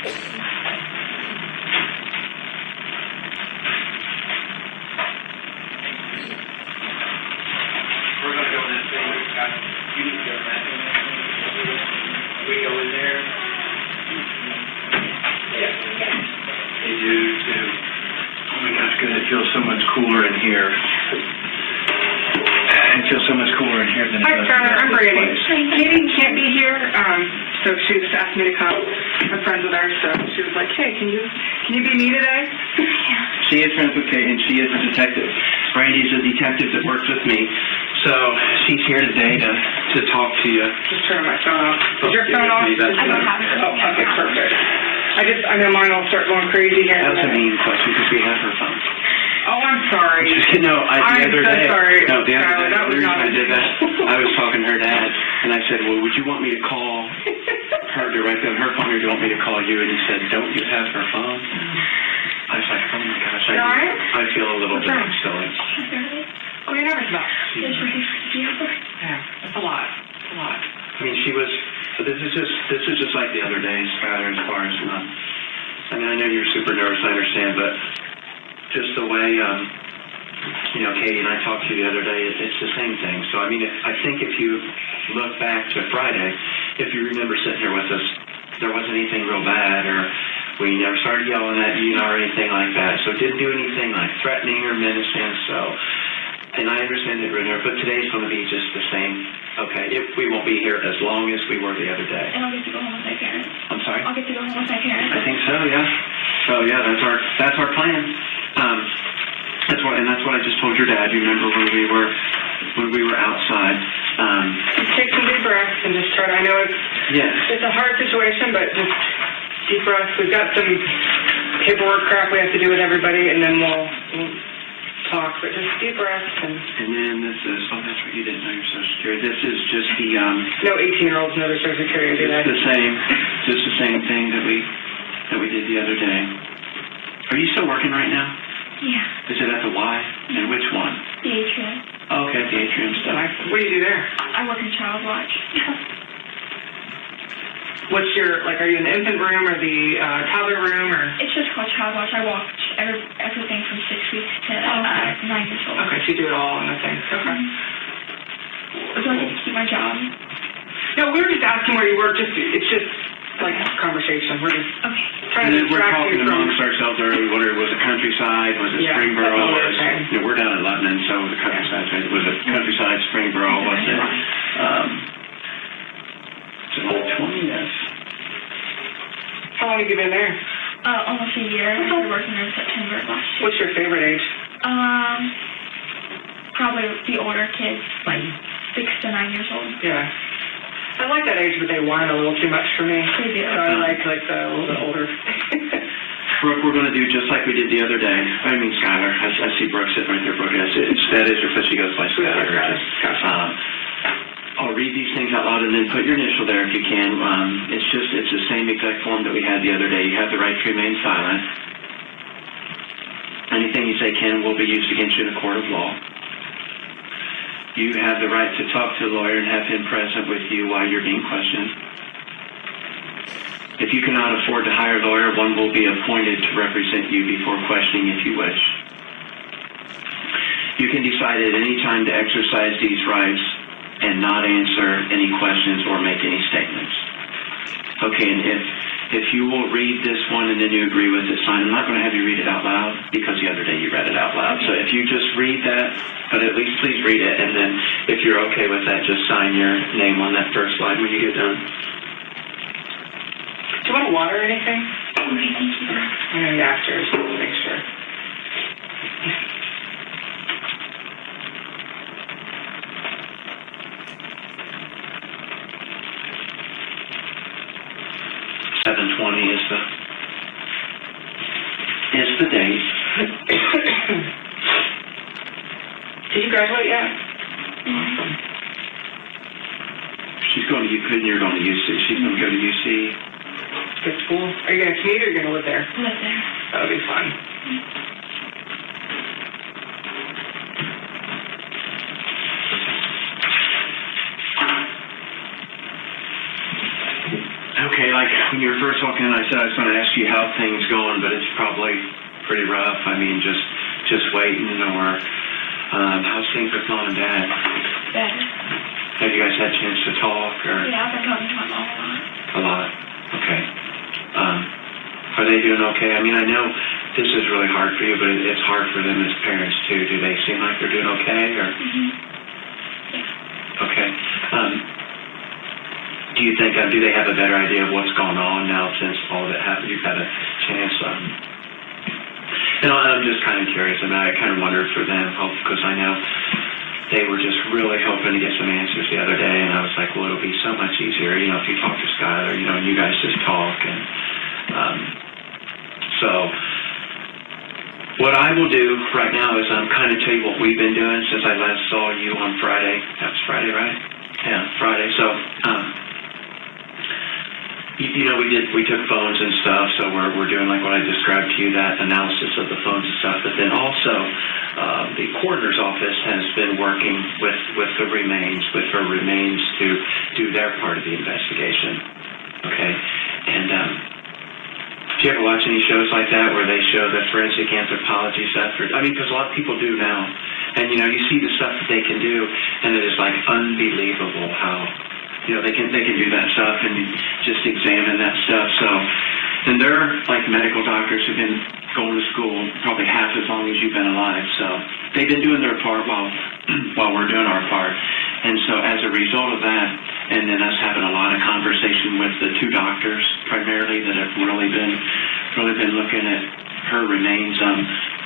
We're going to go in this thing. You need to go back in there. We go in there. Yeah. They do too. Oh my gosh, good. It feels so much cooler in here. It feels so much cooler in here than it does in Hi, Skylar. I'm Brady. place. Katie can't be here, so she just asked me to come. I'm friends with her, so she was like, hey, can you be me today? She is friends with Kate, and she is a detective. Brandy's a detective that works with me. So she's here today to talk to you. Just turn my phone off. Is your phone off? I don't have it. Oh, okay, perfect. I know mine will start going crazy here. That was a mean question because we have her phone. Oh, I'm sorry. No, I'm the other so day. sorry. No, the other day. That The was reason not I did that, I was talking to her dad, and I said, well, would you want me to call her directly on her phone, or do you want me to call you? And he said, don't you have her phone? I was like, oh my gosh, I feel a little bit silly. Oh, you never about. Yeah, It's a lot. It's a lot. I mean, this is just like the other days, Skylar, as far as I mean, I know you're super nervous, I understand, but just the way, Katie and I talked to you the other day, it's the same thing. So, I mean, I think if you look back to Friday, if you remember sitting here with us, there wasn't anything real bad, or we never started yelling at you, or anything like that. So it didn't do anything like threatening or menacing, so, and I understand that you're nervous, but today's going to be just the same. Okay, we won't be here as long as we were the other day. And I'll get to go home with my parents. I'm sorry? I'll get to go home with my parents. I think so, yeah. So yeah, that's our plan. That's what I just told your dad. You remember when we were outside. Just take some deep breaths and just try to. I know it's a hard situation, but just deep breaths. We've got some paperwork crap we have to do with everybody, and then we'll talk. But just deep breaths and then this is that's what you didn't know your Social Security. This is just the no 18-year-olds know their Social Security, do they? Just the same thing that we did the other day. Are you still working right now? Yeah. Is it at the Y? And which one? The atrium. Okay, the atrium stuff. What do you do there? I work in child watch. What's your, are you in the infant room or the toddler room, or? It's just called child watch. I watch everything from 6 weeks to 9 years old. Okay, so you do it all in the thing. Okay. Do I get to keep my job? No, we were just asking where you work. It's just like conversation. We're just trying to We're distract talking you from. amongst ourselves earlier. Was it countryside? Was it Springboro? We're down in Lebanon, so the countryside. Was it countryside, Springboro? Was it? It's an old 20, yes. How long have you been there? Almost a year. I started working there in September of last year. What's your favorite age? Probably the older kids, like 6 to 9 years old. Yeah. I like that age, but they whine a little too much for me. They do. So I like the a little bit older. Brooke, we're going to do just like we did the other day. I mean, Skylar. I see Brooke sitting right there. Brooke, that is her, she goes by Skylar. I'll read these things out loud and then put your initial there if you can. It's the same exact form that we had the other day. You have the right to remain silent. Anything you say can and will be used against you in a court of law. You have the right to talk to a lawyer and have him present with you while you're being questioned. If you cannot afford to hire a lawyer, one will be appointed to represent you before questioning if you wish. You can decide at any time to exercise these rights and not answer any questions or make any statements. Okay, and if you will read this one and then you agree with it, sign. I'm not going to have you read it out loud because the other day you read it out loud. So if you just read that, but at least please read it, and then if you're okay with that, just sign your name on that first slide when you get done. Do you want water or anything? Okay, thank you. I'm going to ask her just to make sure. 7/20 is the date. Did you graduate yet? Mm-hmm. She's going to UC, you're going to UC. She's going to go to UC. Good school. Are you going to commute or are you going to live there? Live there. That'll be fun. Okay, like we when you were first walking in, I said I was going to ask you how things going, but it's probably pretty rough. I mean, just waiting, or how's things with Mom and Dad? Better. Have you guys had a chance to talk, or? Yeah, I've been talking to my mom a lot. A lot. Okay. Are they doing okay? I mean, I know this is really hard for you, but it's hard for them as parents too. Do they seem like they're doing okay, or? Yeah. Okay. Do you think, do they have a better idea of what's going on now since all of it happened? You've had a chance. And I'm just kind of curious. I mean, I kind of wondered for them, because I know they were just really hoping to get some answers the other day, and I was like, well, it'll be so much easier, you know, if you talk to Skylar, you know, and you guys just talk. And so what I will do right now is kind of tell you what we've been doing since I last saw you on Friday. That was Friday, right? Yeah, Friday. So, you know, we took phones and stuff, so we're doing like what I described to you, that analysis of the phones and stuff. But then also, the coroner's office has been working with her remains to do their part of the investigation. Okay, and do you ever watch any shows like that where they show the forensic anthropology stuff? I mean, because a lot of people do now, and you know, you see the stuff that they can do, and it is like unbelievable how. You know, they can do that stuff and just examine that stuff. So, and they're like medical doctors who've been going to school probably half as long as you've been alive. So they've been doing their part while we're doing our part. And so as a result of that, and then us having a lot of conversation with the two doctors primarily that have really been looking at her remains,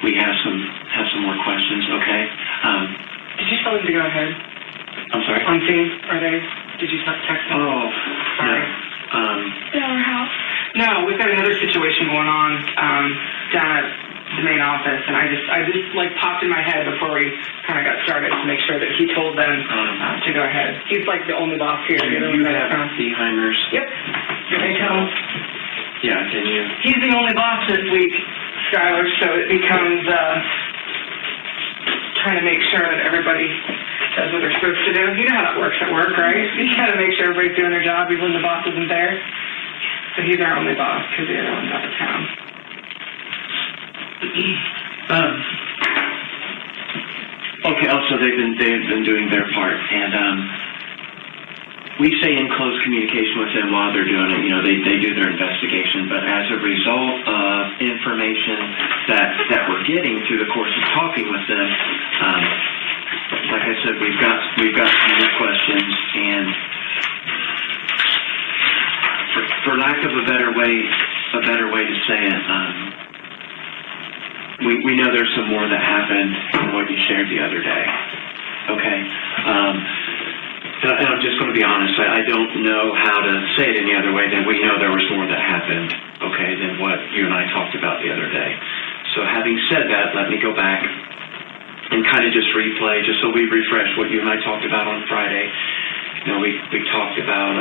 we have some more questions. Okay. Did you tell them to go ahead? I'm sorry. On scene? Did you text them? Oh, sorry. In our house. No, we've got another situation going on down at the main office, and I just like popped in my head before we kind of got started to make sure that he told them to go ahead. He's like the only boss here. You have Beheimers. Yep. Can I tell him? Yeah, can you? He's the only boss this week, Skylar, so it becomes trying to make sure that everybody does what they're supposed to do. You know how that works at work, right? You got to make sure everybody's doing their job even when the boss isn't there. So he's our only boss because the other one's out of town. Okay. Also, they've been doing their part, and we stay in close communication with them while they're doing it. You know, they do their investigation, but as a result of information that we're getting through the course of talking with them. Like I said, we've got some more questions, and for lack of a better way to say it, we know there's some more that happened than what you shared the other day. Okay, and I'm just going to be honest. I don't know how to say it any other way than we know there was more that happened. Okay, than what you and I talked about the other day. So having said that, let me go back and kind of just replay, just so we refresh what you and I talked about on Friday. You know, we talked about,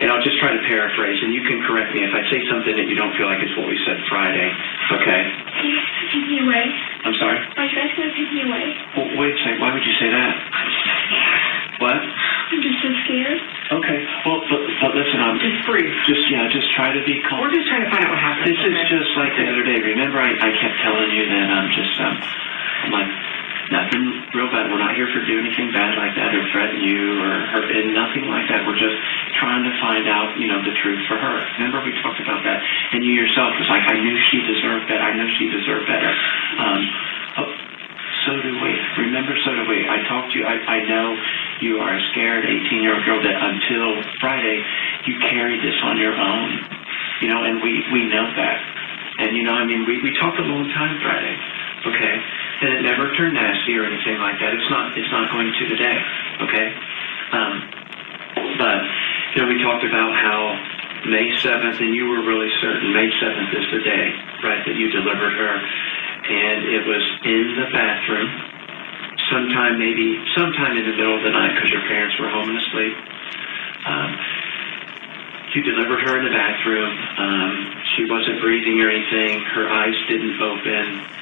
and I'll just try to paraphrase, and you can correct me if I say something that you don't feel like is what we said Friday, okay? Are you guys taking me away? I'm sorry? Are you guys going to take me away? Well, wait a second, why would you say that? I'm just so scared. What? I'm just so scared. Okay, well, but listen, Just breathe. Just try to be calm. We're just trying to find out what happened. This is just like the other day. Remember, I kept telling you that I'm like, nothing real bad. We're not here for do anything bad like that or threaten you or hurt, and nothing like that. We're just trying to find out, you know, the truth for her. Remember, we talked about that, and you yourself was like, I knew she deserved better. I know she deserved better. So do we. Remember, so do we. I talked to you. I know you are a scared 18-year-old girl that until Friday you carried this on your own, you know, and we know that. And, you know, I mean, we talked a long time Friday, okay? And it never turned nasty or anything like that. It's not going to today, okay? But, you know, we talked about how May 7th, and you were really certain May 7th is the day, right, that you delivered her. And it was in the bathroom, sometime in the middle of the night because your parents were home and asleep. You delivered her in the bathroom. She wasn't breathing or anything. Her eyes didn't open.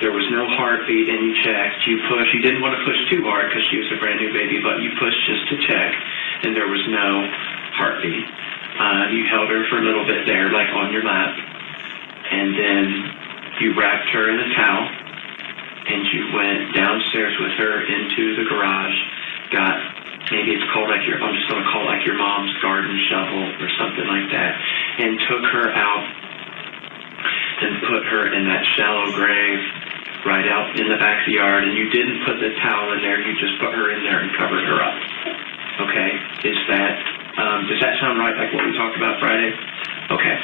There was no heartbeat, and you checked. You pushed. You didn't want to push too hard because she was a brand new baby, but you pushed just to check, and there was no heartbeat. You held her for a little bit there, like on your lap, and then you wrapped her in a towel, and you went downstairs with her into the garage, got, maybe it's called like I'm just going to call it like your mom's garden shovel or something like that, and took her out and put her in that shallow grave right out in the back of the yard, and you didn't put the towel in there, you just put her in there and covered her up. Okay, is that, does that sound right, like what we talked about Friday? Okay.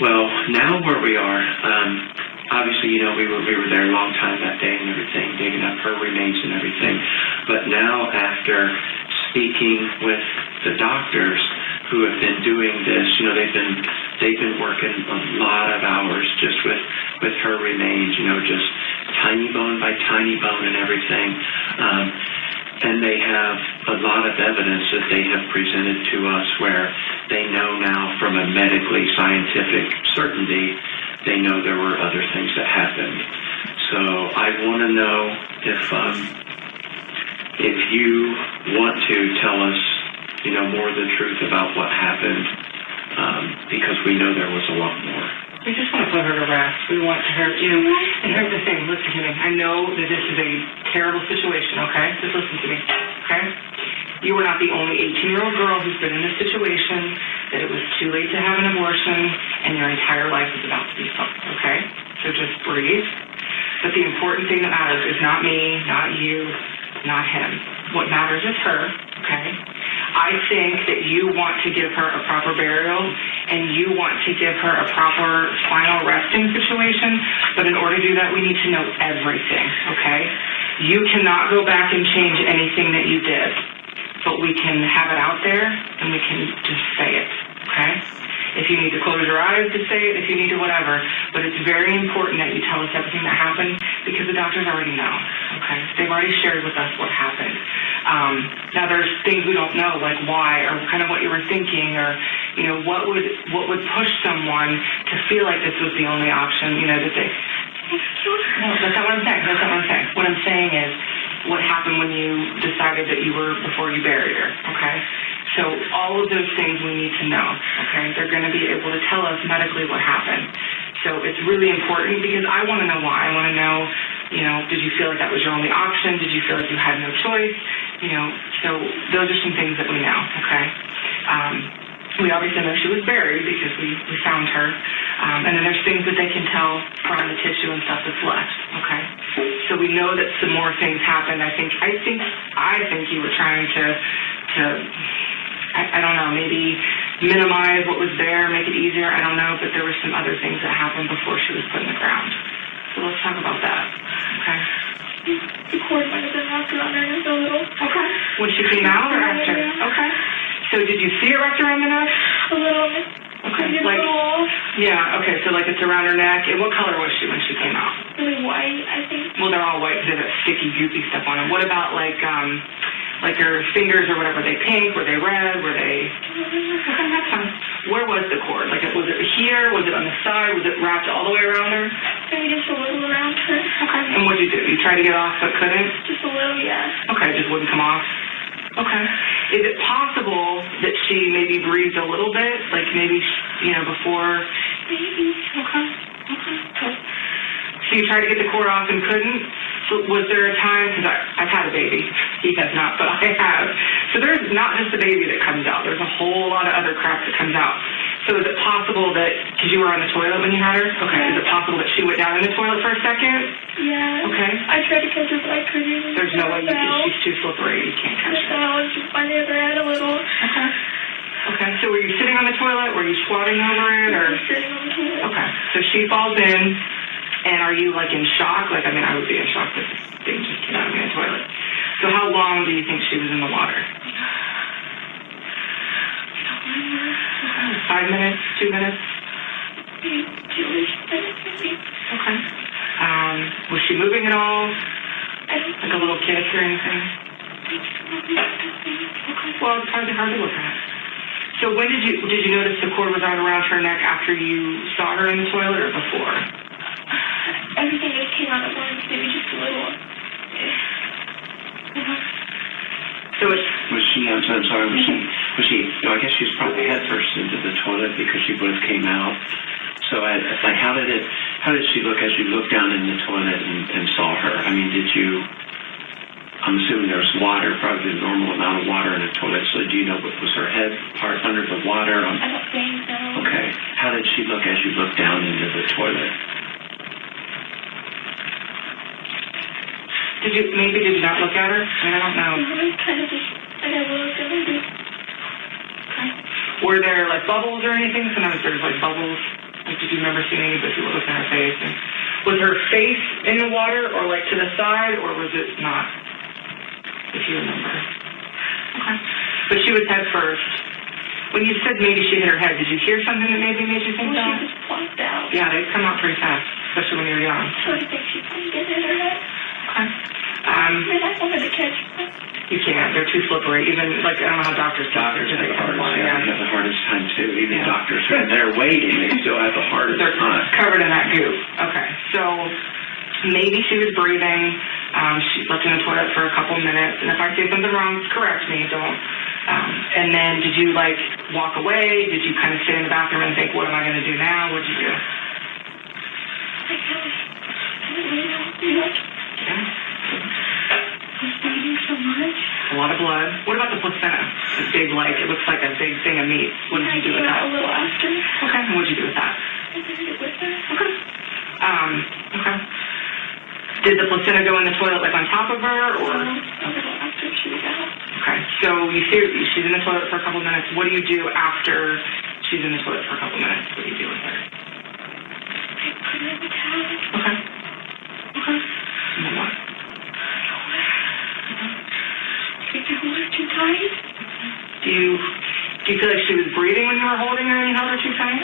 Well, now where we are, obviously, you know, we were there a long time that day and everything, digging up her remains and everything. But now, after speaking with the doctors who have been doing this, you know, they've been working a lot of hours just with her remains, you know, just tiny bone by tiny bone and everything. And they have a lot of evidence that they have presented to us where they know now from a medically scientific certainty, they know there were other things that happened. So I want to know if you want to tell us, you know, more of the truth about what happened, because we know there was a lot more. We just want to put her to rest. We want her, you know, and here's the thing, listen to me. I know that this is a terrible situation, okay? Just listen to me, okay? You are not the only 18-year-old girl who's been in this situation, that it was too late to have an abortion, and your entire life is about to be fucked, okay? So just breathe. But the important thing that matters is not me, not you, not him. What matters is her, okay? I think that you want to give her a proper burial and you want to give her a proper final resting situation, but in order to do that, we need to know everything, okay? You cannot go back and change anything that you did, but we can have it out there and we can just say it, okay? If you need to close your eyes to say it, if you need to whatever, but it's very important that you tell us everything that happened because the doctors already know, okay? They've already shared with us what happened. Now there's things we don't know, like why, or kind of what you were thinking, or, you know, what would push someone to feel like this was the only option, you know, that they... No, that's not what I'm saying. That's not what I'm saying. What I'm saying is what happened when you decided that you were, before you buried her, okay? So all of those things we need to know, okay? They're going to be able to tell us medically what happened. So it's really important because I want to know why. I want to know, you know, did you feel like that was your only option? Did you feel like you had no choice? You know, so those are some things that we know, okay? We obviously know she was buried because we found her. And then there's things that they can tell from the tissue and stuff that's left, okay? So we know that some more things happened. I think you were trying to I don't know, maybe minimize what was there, make it easier. I don't know, but there were some other things that happened before she was put in the ground. So let's talk about that, okay? The cord might have been wrapped around her neck a little. Okay. When she came out or after? Yeah. Okay. So did you see it wrapped around the neck? A little. Okay. Maybe Like, a little. yeah, okay, so like it's around her neck. And what color was she when she came out? Really white, I think. Well, they're all white because they have that sticky, goopy stuff on them. What about like her fingers or whatever? Were they pink? Were they red? Were they... Okay, that's fine. Where was the cord? Like, was it here? Was it on the side? Was it wrapped all the way around her? Maybe just a little around her. Okay. And what did you do? You tried to get off but couldn't? Just a little, yeah. Okay, just wouldn't come off? Okay. Is it possible that she maybe breathed a little bit? Like maybe, you know, before... Maybe. Okay. So you tried to get the cord off and couldn't? So was there a time, because I've had a baby, he has not, but I have. So there's not just the baby that comes out, there's a whole lot of other crap that comes out. So is it possible that, because you were on the toilet when you had her? Okay, Yeah. Is it possible that she went down in the toilet for a second? Yeah. Okay. I tried to catch her, but I couldn't. There's no way you can, she's too slippery, you can't catch her. I was just by the other end a little. Okay. Okay, so were you sitting on the toilet? Were you squatting over it? Or? I was sitting on the toilet. Okay, so she falls in, and are you like in shock? Like, I mean, I would be in shock if this thing just came out of me in the toilet. So how long do you think she was in the water? 5 minutes, 2 minutes? Maybe 2-ish minutes, maybe. Okay. Was she moving at all? I don't Like a little kiss or anything? think so. Okay. Well, it's probably hard to look at. So when did you notice the cord was on around her neck after you saw her in the toilet or before? Everything just came out at once, maybe just a little. So it's was she, I'm sorry, was she, I guess she was probably head first into the toilet because she both came out. So how did she look as you looked down in the toilet and saw her? I mean, I'm assuming there was water, probably the normal amount of water in a toilet. So do you know, was her head part under the water? I don't think so. Okay. How did she look as you looked down into the toilet? Did you not look at her? I mean, I don't know. I kind of just, I got looked and I just, Were there, like, bubbles or anything? Sometimes there's, like, bubbles. Like, did you remember seeing any people looking at her face? And was her face in the water or, like, to the side, or was it not? If you remember. Okay. But she was head first. When you said maybe she hit her head, did you hear something that maybe made you think that? she just plopped out. Yeah, they come out pretty fast, especially when you're young. So I think she probably did hit her head. Okay. I mean, I wanted to catch her. You can't. They're too slippery. Even, like, I don't know how doctors Have the hardest time too. Even doctors who are there waiting, they still have the hardest They're time. covered in that goo. Okay. So maybe she was breathing. She left in the toilet for a couple minutes. And if I say something wrong, correct me. Don't. And then did you, like, walk away? Did you kind of stay in the bathroom and think, what am I going to do now? What did you do? I didn't really know. Yeah. I was bleeding so much. A lot of blood. What about the placenta? The big, like, it looks like a big thing of meat. What did you do with that? A little after. Okay. And what did you do with that? I buried it with her. Okay. Okay. Did the placenta go in the toilet, like, on top of her, or? A little after she was out. Okay. So you see she's in the toilet for a couple minutes. What do you do after she's in the toilet for a couple minutes? What do you do with her? I put her in the towel. Okay. Okay. And then what? I think I hold her too tight. Do you feel like she was breathing when you were holding her and you held her too tight?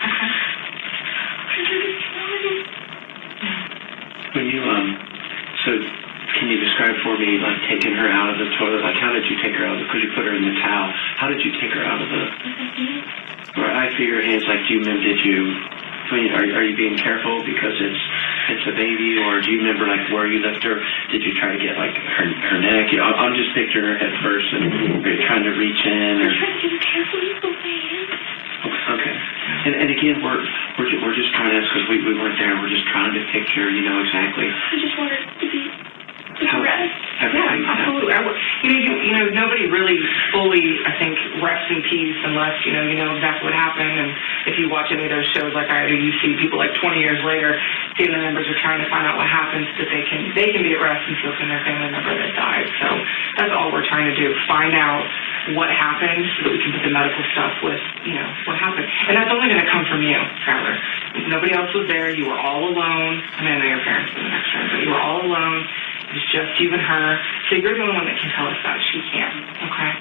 Okay. I really wanted. When you, so can you describe for me, like, taking her out of the toilet? Like, how did you take her out? Because you put her in the towel. How did you take her out of the... Or I feel your hands, like, are you being careful because it's a baby, or do you remember, like, where you left her? Did you try to get, like, her neck? I'm just picturing her head first, and are you trying to reach in? Or... I tried to do carefully with both hands. Okay. And again, we're just trying to, because we weren't there, we're just trying to picture, exactly. I just wanted to be rest. Yeah, absolutely. Nobody really fully, I think, rests in peace unless, you know exactly what happened. And if you watch any of those shows like I do, you see people like 20 years later, family members are trying to find out what happened so that they can be at rest and feel from their family member that died. So that's all we're trying to do, find out what happened so that we can put the medical stuff with, what happened. And that's only going to come from you, Skylar. Nobody else was there. You were all alone. I mean, I know your parents were in the next room, but you were all alone. It was just you and her. So you're the only one that can tell us that. She can't, okay?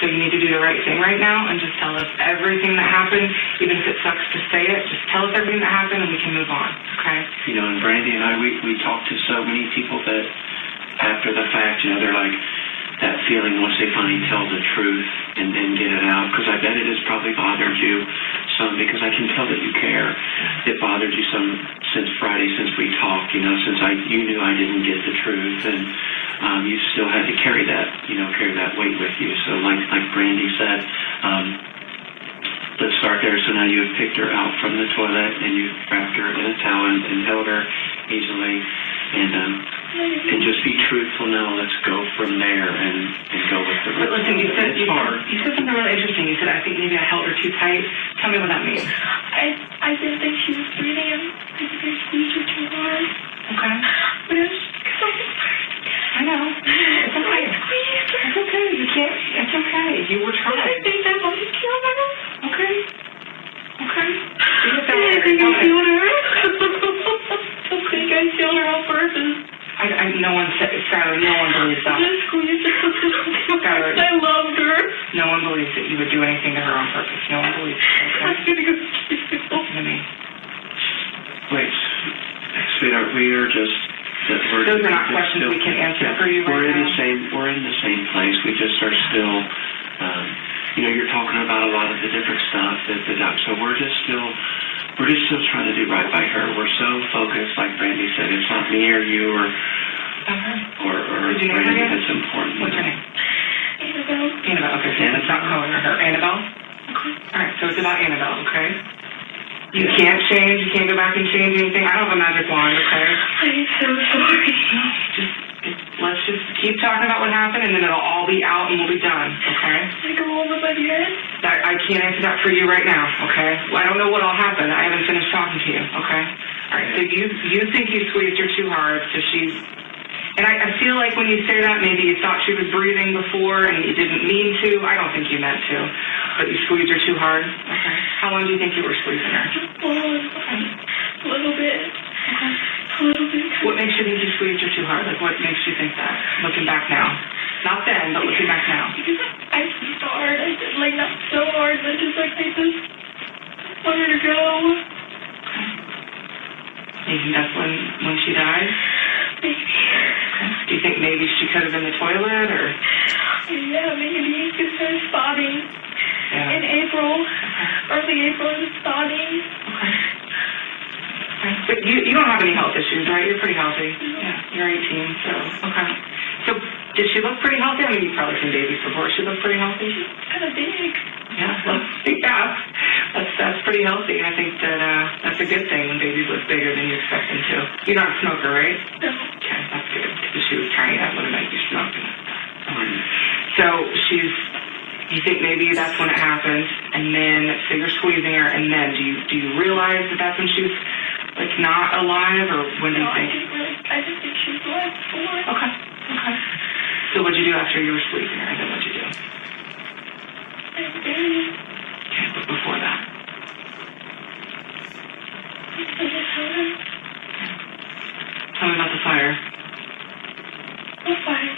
So you need to do the right thing right now and just tell us everything that happened, even if it sucks to say it. Just tell us everything that happened and we can move on, okay? And Brandy and I, we talked to so many people that after the fact, they're like, that feeling once they finally tell the truth and get it out, because I bet it has probably bothered you some, because I can tell that you care. It bothered you some since Friday, since we talked, since you knew I didn't get the truth, and you still had to carry that weight with you. So like Brandy said, let's start there. So now you have picked her out from the toilet and you wrapped her in a towel and held her easily, and just be truthful now. Let's go from there and go with the rest. But listen, you said it's something really interesting. You said, I think maybe I held her too tight. Tell me what that means. I didn't think she was breathing, and I think I squeezed her too hard. Okay. But it was so hard. I know. It's okay. It's okay. You can't. It's okay. You were trying. I think I wanted to kill her. Okay. Okay. I think I killed her. I think I killed her on purpose. No one said, Skylar, no one believes that. Just squeezed her. Skylar, I loved her. No one believes that you would do anything to her on purpose. No one believes it. Okay? I'm gonna go Listen to me. Wait, sweetheart, Those are not questions we can answer for you right now. We're in the same place. We just are still, you're talking about a lot of the different stuff that the doc. So we're just still trying to do right by her. We're so focused, like Brandy said, it's not me or you or Okay. or Did you name her Brandy yet? that's important. What's her name? Annabelle. Annabelle, okay, so it's not calling her. Annabelle? Okay. All right, so it's about Annabelle, okay? You can't change, you can't go back and change anything. I don't have a magic wand, okay? I'm so sorry. Let's just keep talking about what happened, and then it'll all be out and we'll be done, okay? I go over my head. I can't answer that for you right now, okay? Well, I don't know what'll happen. I haven't finished talking to you, okay? All right, so you think you squeezed her too hard, so she's... And I feel like when you say that, maybe you thought she was breathing before and you didn't mean to. I don't think you meant to, but you squeezed her too hard. Okay. How long do you think you were squeezing her? A little bit. Okay. A little bit. What makes you think you squeezed her too hard? Like, what makes you think that? Looking back now. Not then, but looking back now. Because I squeezed hard. I did, like, not so hard, but just, like, I just wanted her to go. Okay. You think that's when she died? Maybe. Okay. Do you think maybe she could have been in the toilet, or? Yeah, maybe, because I was spotting. Yeah. In April. Okay. Early April, I was spotting. Okay. Okay. But you don't have any health issues, right? You're pretty healthy. Yeah. You're 18, so, okay. So, did she look pretty healthy? I mean, you've probably seen babies before. She looked pretty healthy? She's kind of big. Yeah, that's pretty healthy. I think that that's a good thing when babies look bigger than you expect them to. You're not a smoker, right? No. Okay, that's good. If she was tiny, that would have made you smoking. So you think maybe that's when it happened, and then so you're squeezing her, and then do you realize that that's when she was like not alive, or when do you think? I just think she was alive before. Okay. Okay. So what'd you do after you were squeezing her, and then what'd you do? Okay, but before that? Tell me about the fire. What fire?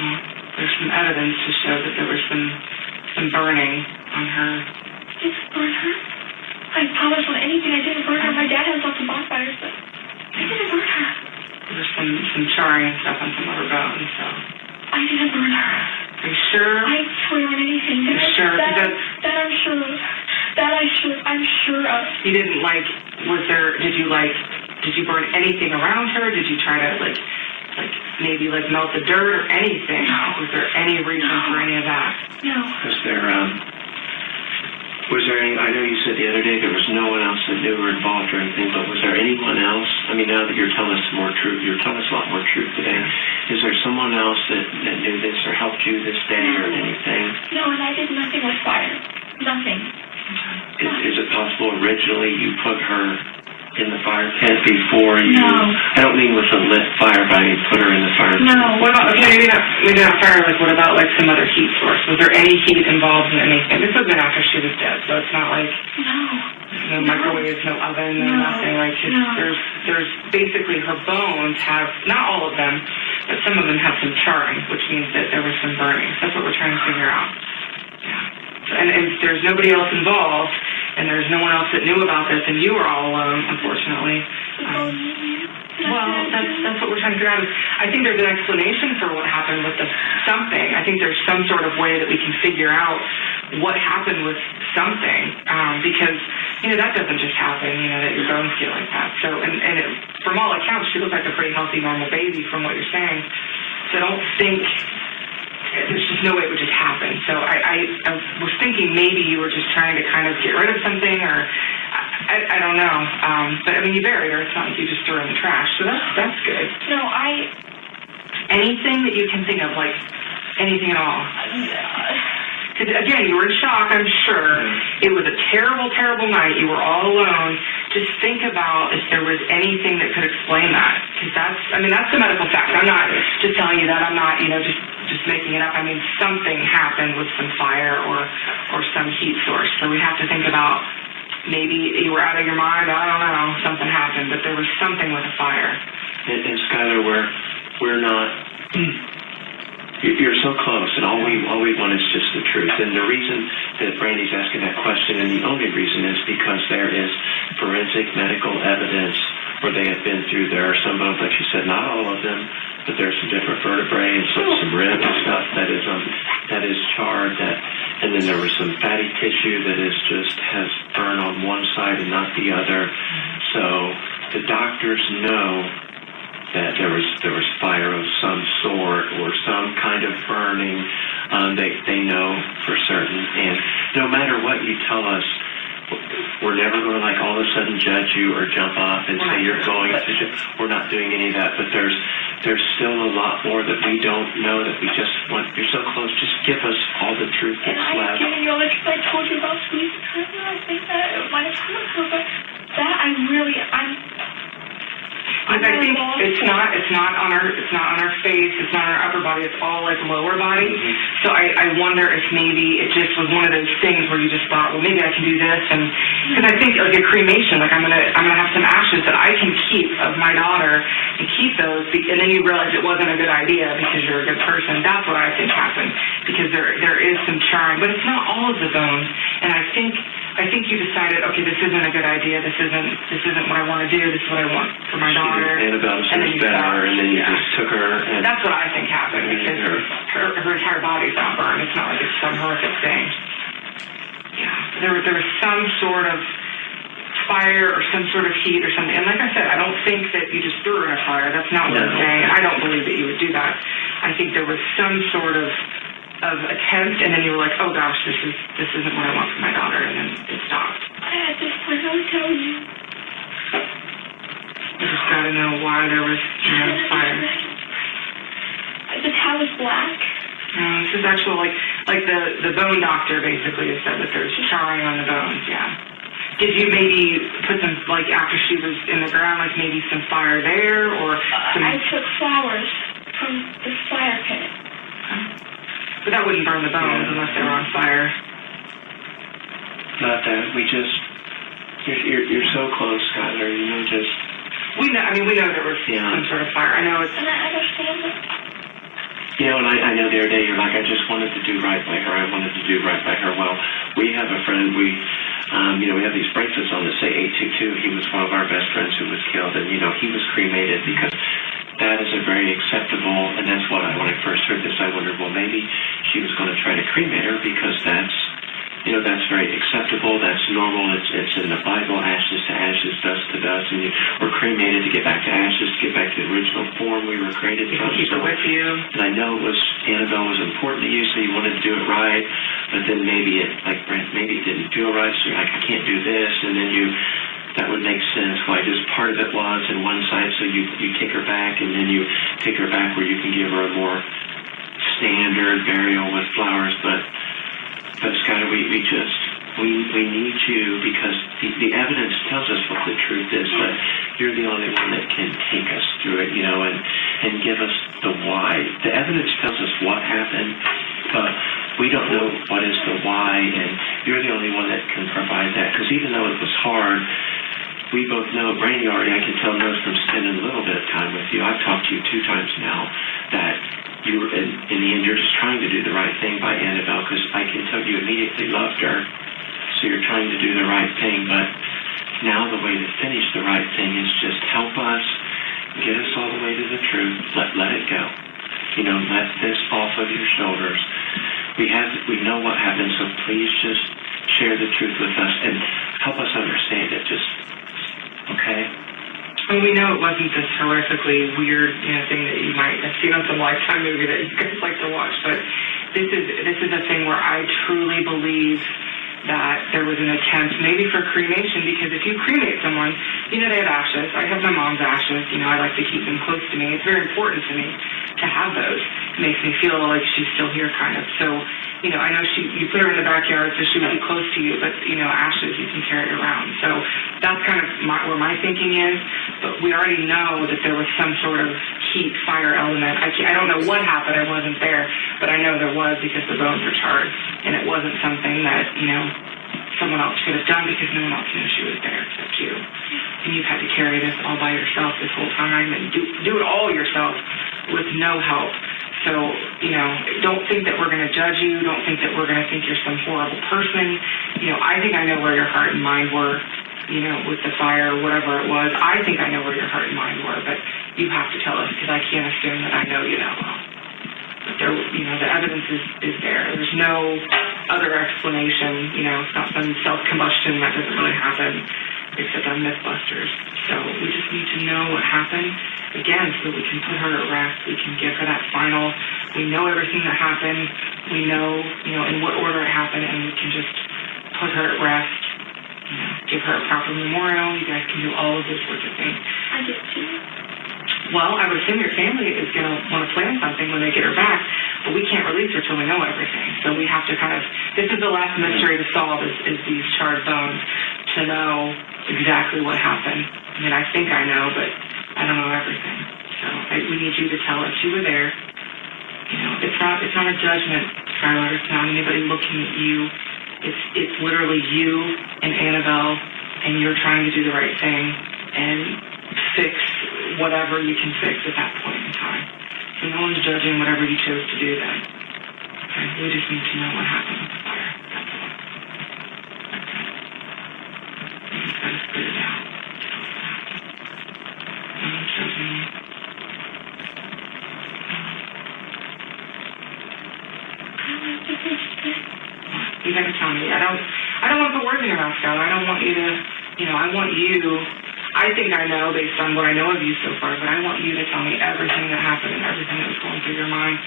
Well, there's some evidence to show that there was some burning on her. Didn't burn her? I promise on anything I didn't burn her. My dad has lots of bonfires, but I didn't burn her. There was some charring and stuff on some of her bones, so. I didn't burn her. Are you sure? I swear on anything. You're sure? That I'm sure of. I'm sure of. You didn't did you burn anything around her? Did you try to maybe melt the dirt or anything? No. Was there any reason for any of that? No. Was there any, I know you said the other day there was no one else that knew or involved or anything, but was there anyone else? I mean, now that you're telling us more truth, you're telling us a lot more truth today. Is there someone else that knew this or helped you this day or anything? No, and I did nothing with fire. Nothing. Is it possible originally you put her in the fire pit before you? No. I don't mean with a lit fire, but I mean put her in the fire pit. No. What about, okay, maybe not fire, what about some other heat source? Was there any heat involved in anything? This was been after she was dead, so it's not like no microwaves, no oven, no nothing. There's basically her bones have, not all of them, but some of them have some charring, which means that there was some burning. That's what we're trying to figure out. Yeah. And there's nobody else involved, and there's no one else that knew about this, and you were all alone, unfortunately. Well, that's what we're trying to figure out. I think there's an explanation for what happened with the something. I think there's some sort of way that we can figure out what happened with something, because, that doesn't just happen, that your bones get like that. So, and from all accounts, she looked like a pretty healthy, normal baby from what you're saying. So I don't think... There's just no way it would just happen. So I was thinking maybe you were just trying to kind of get rid of something, or I don't know. But I mean, you buried her. It's not like you just threw her in the trash. So that's good. No, anything that you can think of, anything at all. Because again, you were in shock, I'm sure. It was a terrible, terrible night. You were all alone. Just think about if there was anything that could explain that. Because that's the medical fact. I'm not just telling you that. I'm not, just making it up. I mean, something happened with some fire or some heat source. So we have to think about maybe you were out of your mind. I don't know. Something happened, but there was something with a fire. And Skylar, we're not. You're so close, and all we want is just the truth. And the reason that Brandy's asking that question, and the only reason, is because there is forensic medical evidence where they have been through. There are some bones, like she said, not all of them, but there's some different vertebrae and some ribs and stuff that is charred. And then there was some fatty tissue that has burn on one side and not the other. So the doctors know that there was fire of some sort or some kind of burning. They know for certain, and no matter what you tell us, we're never going to like all of a sudden judge you or jump off and say you're going to. We're not doing any of that, but there's still a lot more that we don't know that we just want. You're so close. Just give us all the truth that's left. And I've given you all the truth. I told you about squeezing her. I think that it might have hurt her, but that I think it's not on her face, it's not on her upper body, it's all like lower body. Mm-hmm. So I wonder if maybe it just was one of those things where you just thought, well, maybe I can do this, and because I think like a cremation, like I'm gonna have some ashes that I can keep of my daughter and keep those, and then you realize it wasn't a good idea because you're a good person. That's what I think happened, because there is some charring, but it's not all of the bones, and I think you decided, okay, this isn't a good idea. This isn't what I want to do. This is what I want for my daughter. Annabelle was better, and then you just took her. And that's what I think happened, because her entire body's not burned. It's not like it's some horrific thing. Yeah, there was some sort of fire or some sort of heat or something. And like I said, I don't think that you just threw her in a fire. That's not what I'm saying. I don't believe that you would do that. I think there was some sort of attempt, and then you were like, oh gosh, this isn't what I want for my daughter, and then it stopped. At this point, I would tell you. You just gotta know why there was fire. The towel is black. This is actually like the bone doctor basically has said that there's charring on the bones. Yeah. Did you maybe put some, like after she was in the ground, like maybe some fire there, or some... I took flowers from the fire pit. But that wouldn't burn the bones unless they were on fire. Not that. We just... You're so close, Skylar. We know there was some sort of fire. I know it's... And I understand it. And I know the other day you're like, I just wanted to do right by her. I wanted to do right by her. Well, we have a friend, we have these bracelets on that say 822. He was one of our best friends who was killed, and, he was cremated because that is a very acceptable, and that's what when I first heard this, I wondered, well, maybe she was going to try to cremate her because that's very acceptable, that's normal, it's in the Bible, ashes to ashes, dust to dust, and we're cremated to get back to ashes, to get back to the original form we were created from. Keep it with you. And I know Annabelle was important to you, so you wanted to do it right, but then maybe it didn't do it right, so you're like, I can't do this, and then that would make sense why just part of it was in one side, so you take her back, and then you take her back where you can give her a more standard burial with flowers, but Skylar, we need you because the evidence tells us what the truth is, but you're the only one that can take us through it, and give us the why. The evidence tells us what happened, but we don't know what is the why, and you're the only one that can provide that, because even though it was hard, we both know, Brandy already, I can tell, knows from spending a little bit of time with you. I've talked to you 2 times now that you, in the end, you're just trying to do the right thing by Annabelle, because I can tell you immediately loved her, so you're trying to do the right thing, but now the way to finish the right thing is just help us, get us all the way to the truth, let it go. Let this off of your shoulders. We know what happened, so please just share the truth with us and help us understand it, okay? And we know it wasn't this horrifically weird, thing that you might have seen on some Lifetime movie that you guys like to watch, but this is a thing where I truly believe that there was an attempt maybe for cremation, because if you cremate someone, they have ashes. I have my mom's ashes. I like to keep them close to me. It's very important to me to have those. It makes me feel like she's still here, kind of. So, I know you put her in the backyard so she would be close to you, but, ashes, you can carry it around. So that's kind of where my thinking is. But we already know that there was some sort of heat, fire element. I don't know what happened. I wasn't there. But I know there was, because the bones were charred. And it wasn't something that, someone else could have done, because no one else knew she was there except you. And you've had to carry this all by yourself this whole time and do it all yourself with no help. So, don't think that we're going to judge you. Don't think that we're going to think you're some horrible person. I think I know where your heart and mind were, with the fire or whatever it was. I think I know where your heart and mind were, but you have to tell us, because I can't assume that I know you that well. But there, the evidence is there. There's no other explanation. It's not some self-combustion that doesn't really happen, except on Mythbusters. So we just need to know what happened, again, so we can put her at rest. We can give her that final, we know everything that happened. We know, in what order it happened, and we can just put her at rest, give her a proper memorial. You guys can do all of those sorts of things. I get to. Well, I would assume your family is going to want to plan something when they get her back, but we can't release her till we know everything. So we have to this is the last mystery to solve is these charred bones, to know exactly what happened. I mean, I think I know, but I don't know everything. So we need you to tell us you were there. It's not a judgment, Skylar. It's not anybody looking at you. It's literally you and Annabelle, and you're trying to do the right thing and fix whatever you can fix at that point in time. So no one's judging whatever you chose to do then. Okay? We just need to know what happened with the fire. That's all. Okay. We just got to spit it out. No one's judging you. You got to tell me. I don't want to put words in your mouth, Skylar. I don't want you to, I think I know based on what I know of you so far, but I want you to tell me everything that happened and everything that was going through your mind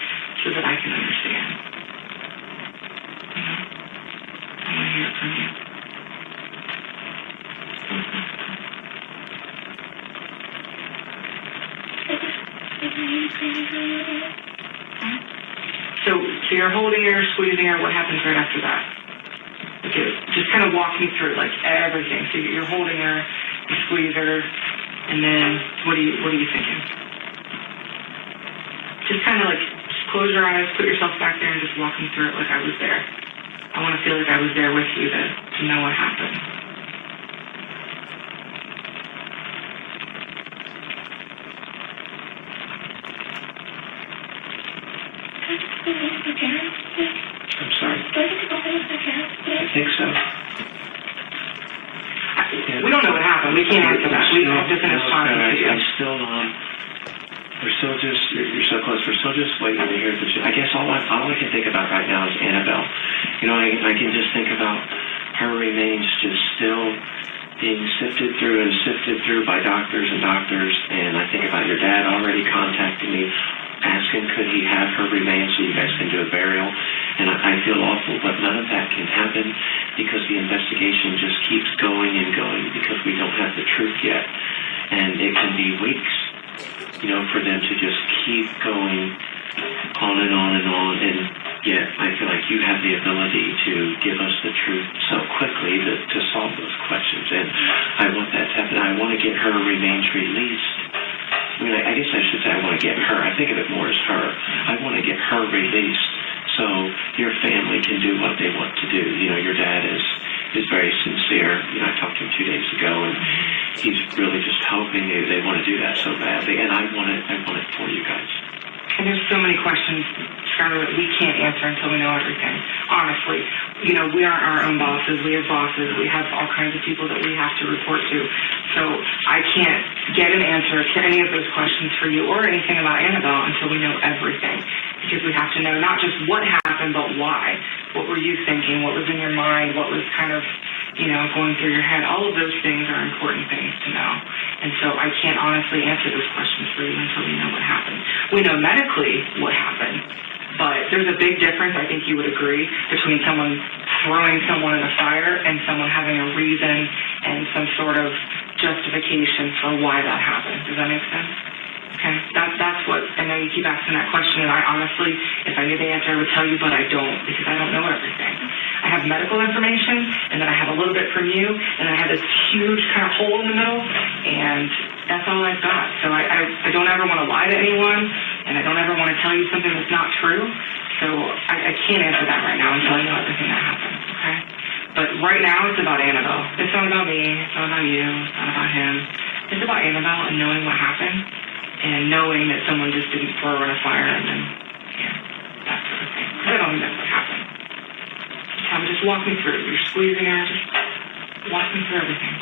so that I can understand. I want to hear it from you. So you're holding her, squeezing her. What happens right after that? Okay, just kind of walk me through everything. So you're holding her, you squeeze her, and then what are you thinking? Just kind of just close your eyes, put yourself back there, and just walk me through it like I was there. I want to feel like I was there with you to know what happened. I'm sorry. I think so. We don't know what happened. We can't answer that. We have to finish talking to you. We're still just, you're so close. We're still just waiting to hear I guess all I can think about right now is Annabelle. I can just think about her remains just still being sifted through by doctors, and I think about your dad already contacting me, asking could he have her remains so you guys can do a burial. And I feel awful, but none of that can happen because the investigation just keeps going and going because we don't have the truth yet. And it can be weeks, for them to just keep going on and on and on. And yet I feel like you have the ability to give us the truth so quickly to solve those questions. And I want that to happen. I want to get her remains released. I guess I should say I want to get her. I think of it more as her. I want to get her released so your family can do what they want to do. Your dad is very sincere. I talked to him 2 days ago, and he's really just hoping they want to do that so badly. And I want it for you guys. And there's so many questions, Skylar, that we can't answer until we know everything. Honestly, we aren't our own bosses. We have bosses. We have all kinds of people that we have to report to. So I can't get an answer to any of those questions for you or anything about Annabelle until we know everything. Because we have to know not just what happened, but why. What were you thinking? What was in your mind? What was kind of, going through your head? All of those things are important things to know. And so I can't honestly answer those questions for you until we know what happened. We know medically what happened, but there's a big difference, I think you would agree, between someone throwing someone in a fire and someone having a reason and some sort of justification for why that happened. Does that make sense? Okay, that's what, I know you keep asking that question, and I honestly, if I knew the answer, I would tell you, but I don't, because I don't know everything. I have medical information, and then I have a little bit from you, and then I have this huge kind of hole in the middle, and that's all I've got. So I don't ever want to lie to anyone, and I don't ever want to tell you something that's not true, so I can't answer that right now until I know everything that happened, okay? But right now, it's about Annabelle. It's not about me, it's not about you, it's not about him. It's about Annabelle and knowing what happened, and knowing that someone just didn't throw her in a fire and then, that sort of thing. I don't think that's what happened. Just walk me through. You're squeezing her. Just walk me through everything.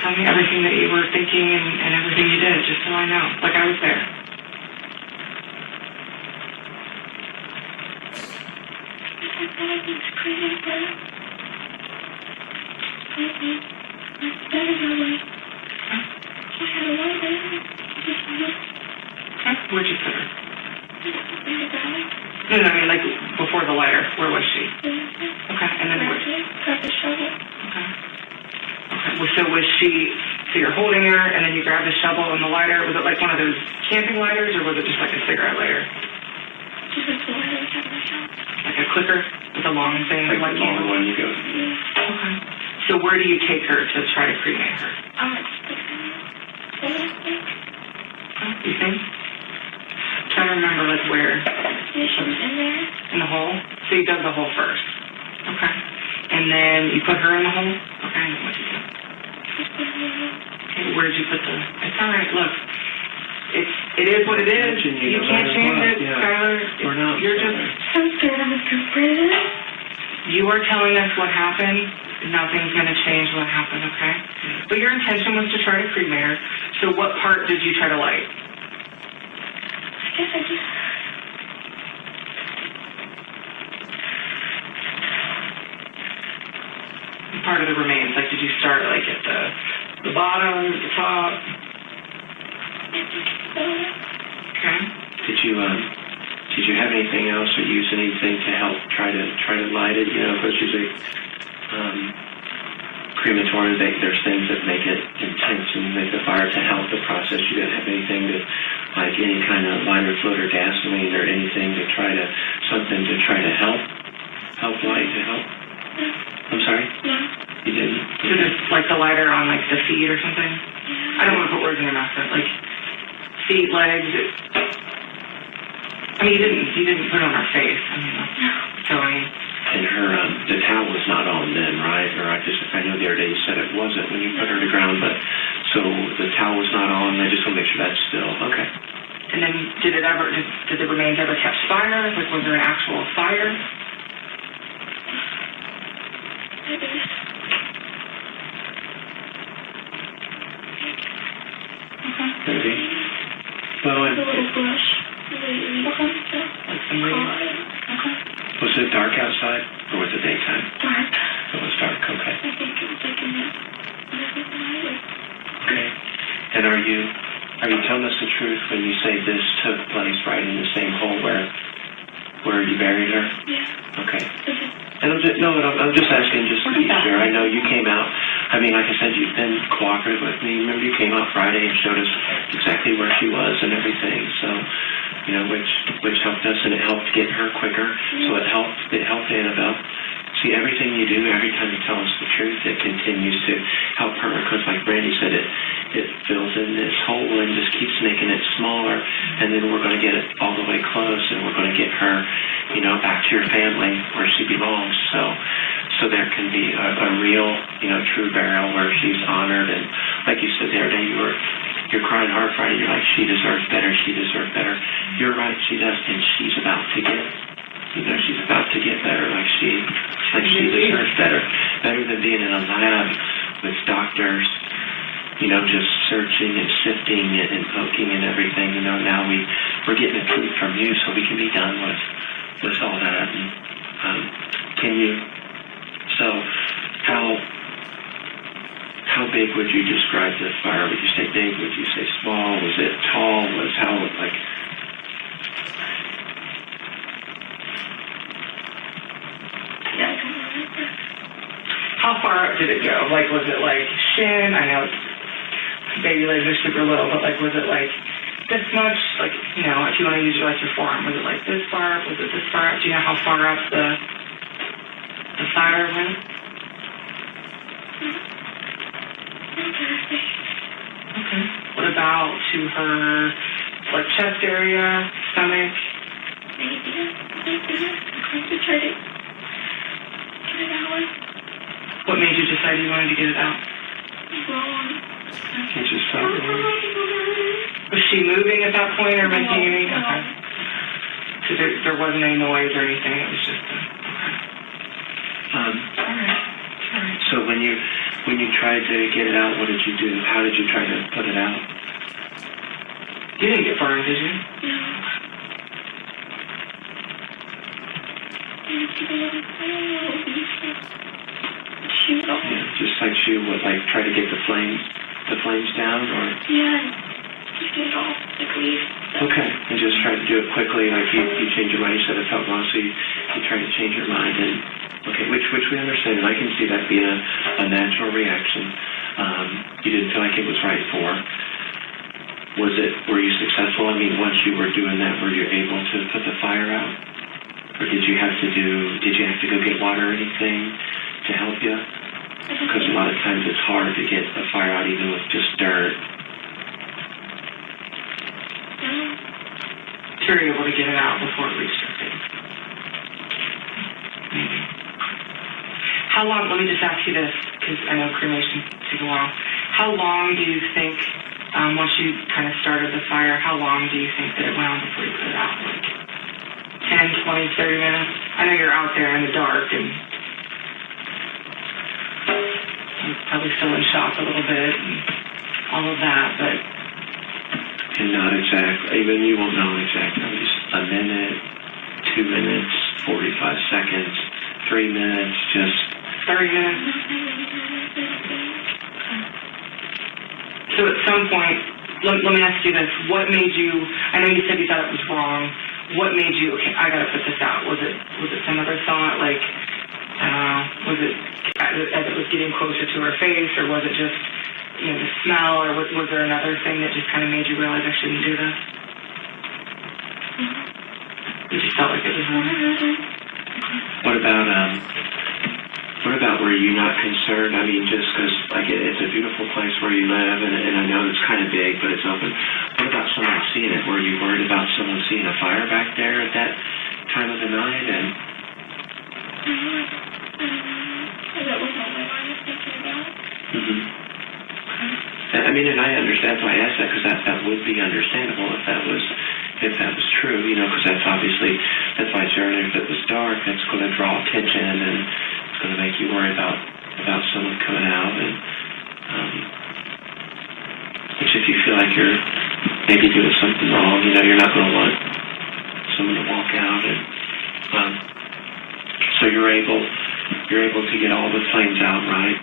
Tell me everything that you were thinking and everything you did, just so I know. Like I was there. I thought I was screaming for her. That's better, had a lighter. Just Where'd you put her? in the bag. No, I mean, like, before the lighter. Where was she? Okay, and then where? Grab the shovel. Okay. Okay, well, so was she, so you're holding her, and then you grab the shovel and the lighter. Was it like one of those camping lighters, or was it just like a cigarette lighter? Just like the lighter we have in the house. Like a clicker with a long thing? Like the long one you go. Yeah. Okay. So where do you take her to try to cremate her? Just put her in the thing. You think? Trying to remember, like, where? Yeah, she was in there. In the hole? So you dug the hole first. Okay. And then you put her in the hole? Okay, and then what did you do? Just put her in the Okay, where did you put the... It's all right, look. It is what it is. You can't change it, Skylar. We're not. You're just... I'm scared I'm going to prison. You are telling us what happened. Nothing's going to change what happened, okay? But your intention was to try to cremate her. So what part did you try to light? I guess I just... Part of the remains. Like, did you start, like, at the bottom, the top? Okay. Did you have anything else or use anything to help try to light it? You know, because usually crematorium, there's things that make it intense and make the fire to help the process. You didn't have anything to, like any kind of lighter fluid or gasoline or anything to try to help light to help. I'm sorry? No. You didn't? So just, like, the lighter on, like, the feet or something? Yeah. I don't want to put words in your mouth, but, like, feet, legs. I mean, you didn't put it on her face. I mean, so, I mean... And her, the towel was not on then, right? Or I know the other day you said it wasn't when you put her to ground, but, so the towel was not on. I just want to make sure that's still, okay. And then, did the remains ever catch fire? Like, was there an actual fire? Maybe. Well, A little bush. Like some leaves? Okay. was it dark outside or was it daytime? Dark. It was dark, okay. I think it was like in the lighter. Okay. And are you telling us the truth when you say this took place right in the same hole where you buried her? Yeah. Okay. And I'm just asking just to be sure. I know you came out. I mean, like I said, you've been cooperative with me. Remember, you came out Friday and showed us exactly where she was and everything. So, you know, which helped us and it helped get her quicker. So it helped Annabelle. See, everything you do, every time you tell us the truth, it continues to help her. Because, like Brandy said, it fills in this hole and just keeps making it smaller. And then we're going to get it all the way close, and we're going to get her, you know, back to your family where she belongs. So there can be a real, you know, true burial where she's honored. And like you said the other day, you're crying hard Friday. You're like, she deserves better. She deserves better. You're right, she does, and she's about to get. You know, she's about to get better. Like she deserves better than being in a lab with doctors. You know, just searching and sifting and poking and everything. You know, now we're getting the truth from you, so we can be done with all that. And can you? So, how big would you describe the fire? Would you say big? Would you say small? Was it tall? How far up did it go? Like, was it like shin? I know baby legs are super little, but like, was it like this much? Like, you know, if you want to use like your forearm, was it like this far up? Was it this far up? Do you know how far up the fire went? Okay. What about to her, like, chest area, stomach? Maybe. I tried to get it out. What made you decide you wanted to get it out? It just felt wrong. Was she moving at that point or making any? No. Okay. So there wasn't any noise or anything. It was just okay. All right. So when you tried to get it out, what did you do? How did you try to put it out? You didn't get burned, did you? No. Yeah, just like she would, like, try to get the flames the flames down, or? Yeah, just get it all, like, leave. Okay, and just try to do it quickly, like you changed your mind, you said it felt wrong, so you tried to change your mind, and, okay, which we understand, and I can see that being a natural reaction. You didn't feel like it was right for. Were you successful? I mean, once you were doing that, were you able to put the fire out? Or did you have to go get water or anything to help you? Because a lot of times it's hard to get a fire out even with just dirt. So you're able to get it out before it reached your face. Maybe. How long, let me just ask you this, because I know cremation takes a while. How long do you think, once you kind of started the fire, how long do you think that it went on before you put it out? Like 10, 20, 30 minutes? I know you're out there in the dark and you're probably still in shock a little bit and all of that, but... And not exactly, even you won't know exactly. A minute, 2 minutes, 45 seconds, 3 minutes, just... 30 minutes. So at some point, let me ask you this. What made you, I know you said you thought it was wrong. What made you, okay, I got to put this out? Was it some other thought, like, was it as it was getting closer to her face, or was it just, you know, the smell, or was there another thing that just kind of made you realize I shouldn't do this? You just felt like it was wrong. What about were you not concerned? I mean, just because like it's a beautiful place where you live, and I know it's kind of big, but it's open. What about someone seeing it? Were you worried about someone seeing a fire back there at that time of the night? And That was not what I was thinking about. I mean, and I understand why I asked that, because that would be understandable if that was true, you know, because that's why I said earlier, if it was dark, that's going to draw attention, and it's going to make you worry about someone coming out, and which if you feel like you're maybe doing something wrong, you know, you're not going to want someone to walk out, and so you're able to get all the flames out, right?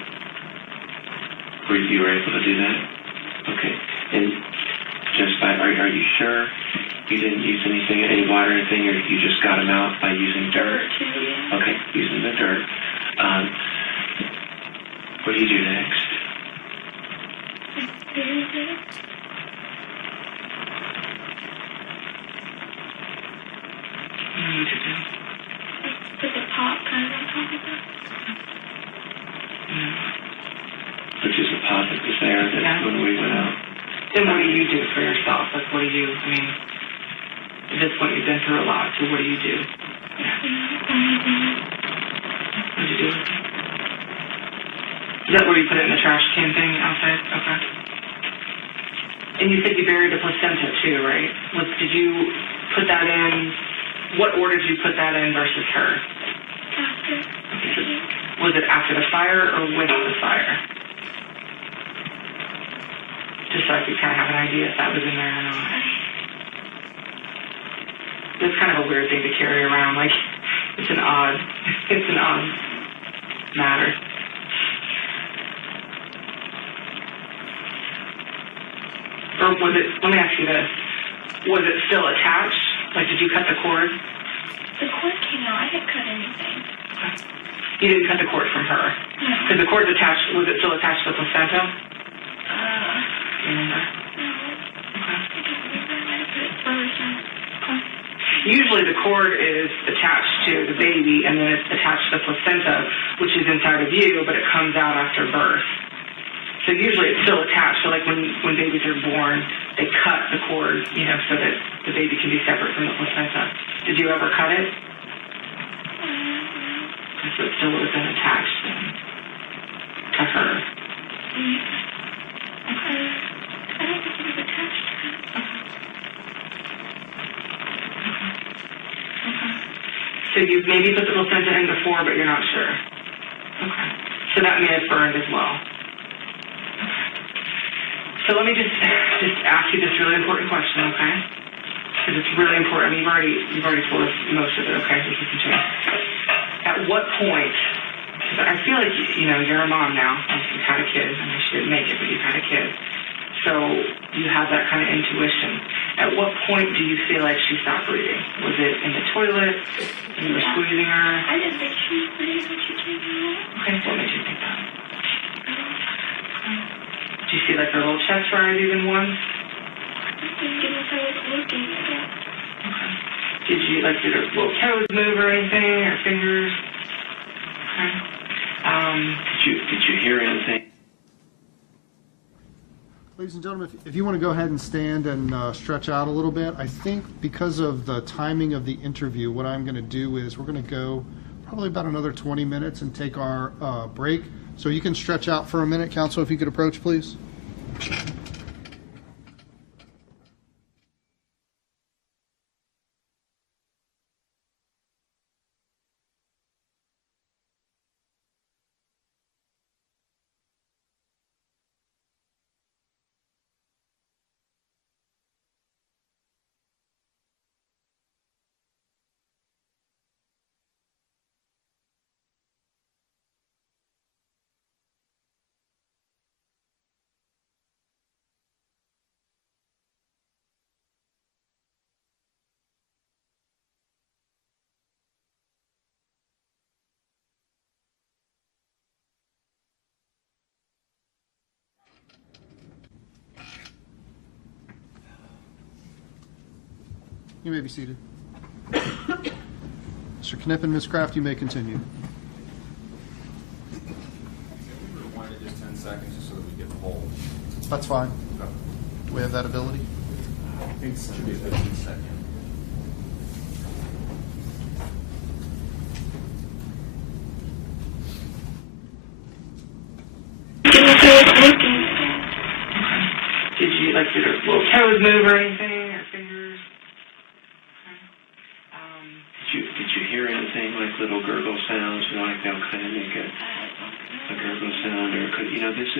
You were able to do that? Okay. And just are you sure you didn't use anything, any water or anything, or you just got them out by using dirt? Okay, using the dirt. What do you do next? What do you need to do? Put the pot kind of on top of it. Which is a pot that was there when we went out. And what do you do for yourself? Like, what do you, I mean, at this point you've been through a lot, so what do you do? What did you do? Is that where you put it in the trash can thing outside? Okay. And you said you buried the placenta too, right? Did you put that in, what order did you put that in versus her? After. Okay, so was it after the fire or with the fire? Just so I could kind of have an idea if that was in there or not. It's kind of a weird thing to carry around. Like, it's an odd matter. Or was it, let me ask you this, was it still attached? Like, did you cut the cord? The cord came out. I didn't cut anything. Okay. You didn't cut the cord from her? No. Because the cord's attached, was it still attached to the placenta? Remember? No. Okay. I don't remember. I might have put it first. Okay. Usually the cord is attached to the baby, and then it's attached to the placenta, which is inside of you, but it comes out after birth. So usually it's still attached. So like when babies are born, they cut the cord, you know, so that the baby can be separate from the placenta. Did you ever cut it? So it still would have been attached then to her. I don't think it was attached to her. Okay. So you maybe put the placenta in before, but you're not sure. Okay. So that may have burned as well. Okay. So let me just ask you this really important question, okay? Because it's really important. I mean, you've already told us most of it, okay? This is the change. At what point I feel like, you know, you're a mom now. You've had a kid. I mean, she didn't make it, but you've had a kid. So you have that kind of intuition. At what point do you feel like she stopped breathing? Was it in the toilet? When you were squeezing her? I didn't think she was breathing when she came out. Okay, what made you think that? Did you see like her little chest rise even once? I think unless I was looking at it. Okay. Did her little toes move or anything, or fingers? Okay. Did you hear anything? Ladies and gentlemen, if you want to go ahead and stand and stretch out a little bit, I think because of the timing of the interview, what I'm going to do is we're going to go probably about another 20 minutes and take our break. So you can stretch out for a minute. Counsel, if you could approach, please. You may be seated. Mr. Knipp and Ms. Kraft, you may continue. Can we rewind it just 10 seconds just so that we get the whole? That's fine. Okay. Do we have that ability? It should be a 15-second. Unless I was looking. Did her little toes move or anything, or fingers? Did you hear anything like little gurgle sounds? You know, like they'll kind of make a gurgle sound, or this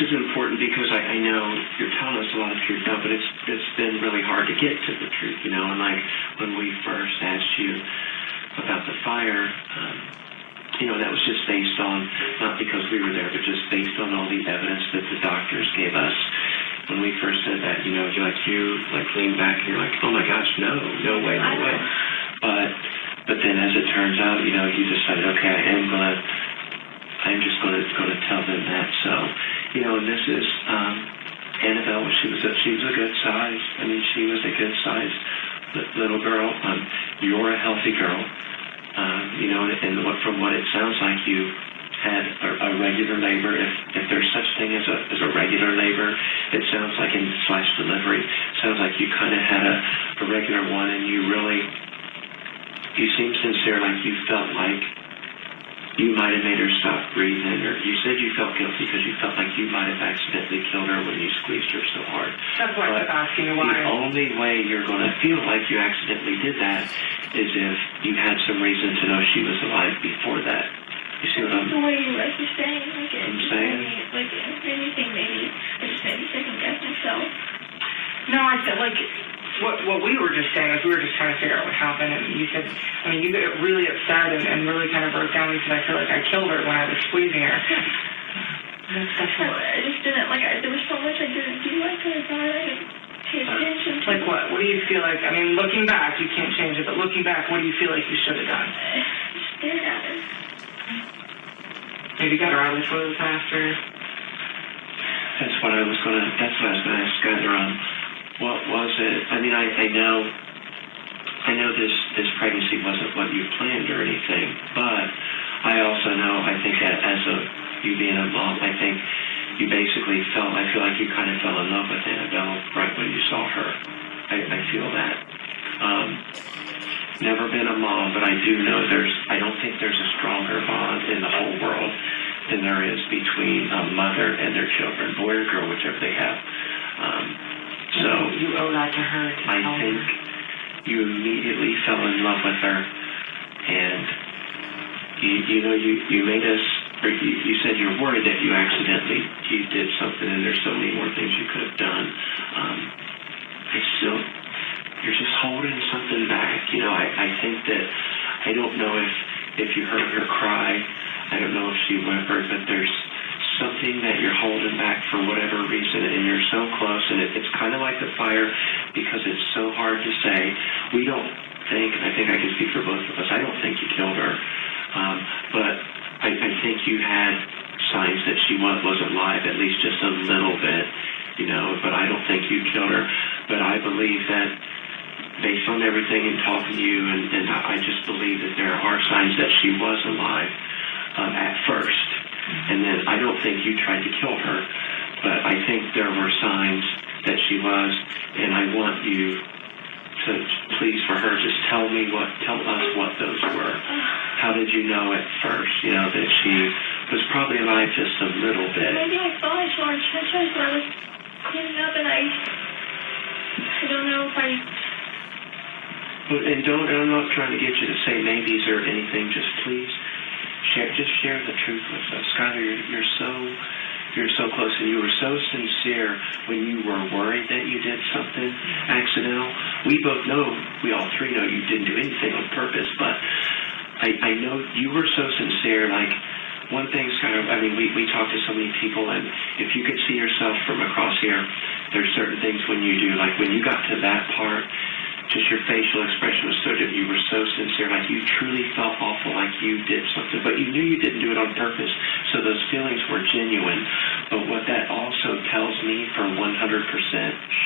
is important because I know you're telling us a lot of truth now, but it's been really hard to get to the truth, you know. And like when we first asked you about the fire, you know, that was just based on, not because we were there, but just based on all the evidence that the doctors gave us. When we first said that, you know, you lean back and you're like, oh my gosh, no way. But then as it turns out, you know, you decided, okay, I'm just gonna tell them that. So, you know, and this is Annabelle. She was a good size. I mean, she was a good size little girl. You're a healthy girl. You know, and from what it sounds like, you had a regular labor. If there's such thing as a regular labor, it sounds like in / delivery, sounds like you kind of had a regular one, and you seem sincere, like you felt like you might have made her stop breathing, or you said you felt guilty because you felt like you might have accidentally killed her when you squeezed her so hard. That's why I was asking why. The only way you're going to feel like you accidentally did that is if you had some reason to know she was alive before that. You see what I'm saying? The way you guys were saying, like, I'm saying? Like, if anything, maybe, I just maybe second guess myself. No, I said, like, what we were just saying is we were just trying to figure out what happened, and you said, I mean, you got really upset and really kind of broke down. You said, I feel like I killed her when I was squeezing her. I just didn't, like, there was so much I didn't do. I could have thought I didn't pay attention to. Like what? What do you feel like? I mean, looking back, you can't change it, but looking back, what do you feel like you should have done? I stared at her. Maybe got her out of the toilet faster. That's what I was gonna ask Skylar. What was it? I mean, I know this pregnancy wasn't what you planned or anything, but I also know, I think that as you being a mom, I think you basically I feel like you kind of fell in love with Annabelle right when you saw her. I feel that. Never been a mom, but I do know I don't think there's a stronger bond in the whole world than there is between a mother and their children, boy or girl, whichever they have. So you owe that to her. I think you immediately fell in love with her, and you know, you made us, or you said you're worried that you did something, and there's so many more things you could have done. You're just holding something back. You know, I think that, I don't know if if you heard her cry, I don't know if she whimpered, but there's something that you're holding back for whatever reason, and you're so close, and it's kind of like the fire because it's so hard to say. We don't think, and I think I can speak for both of us, I don't think you killed her, but I think you had signs that she wasn't alive, at least just a little bit, but I don't think you killed her. But I believe that based on everything and talking to you, and I just believe that there are signs that she was alive at first. And then I don't think you tried to kill her, but I think there were signs that she was, and I want you to please, for her, just tell us what those were. How did you know at first, that she was probably alive just a little bit? Maybe I saw it on churches where I was cleaning up, and I don't know if I... And I'm not trying to get you to say maybes or anything, just please share the truth with us. Skylar, you're so close, and you were so sincere when you were worried that you did something accidental. We all three know you didn't do anything on purpose, but I know you were so sincere. Like, one thing, Skylar, we talk to so many people, and if you could see yourself from across here, there's certain things when you do, like when you got to that part, just your facial expression was so different. You were so sincere, like you truly felt awful, like you did something, but you knew you didn't do it on purpose, so those feelings were genuine. But what that also tells me for 100%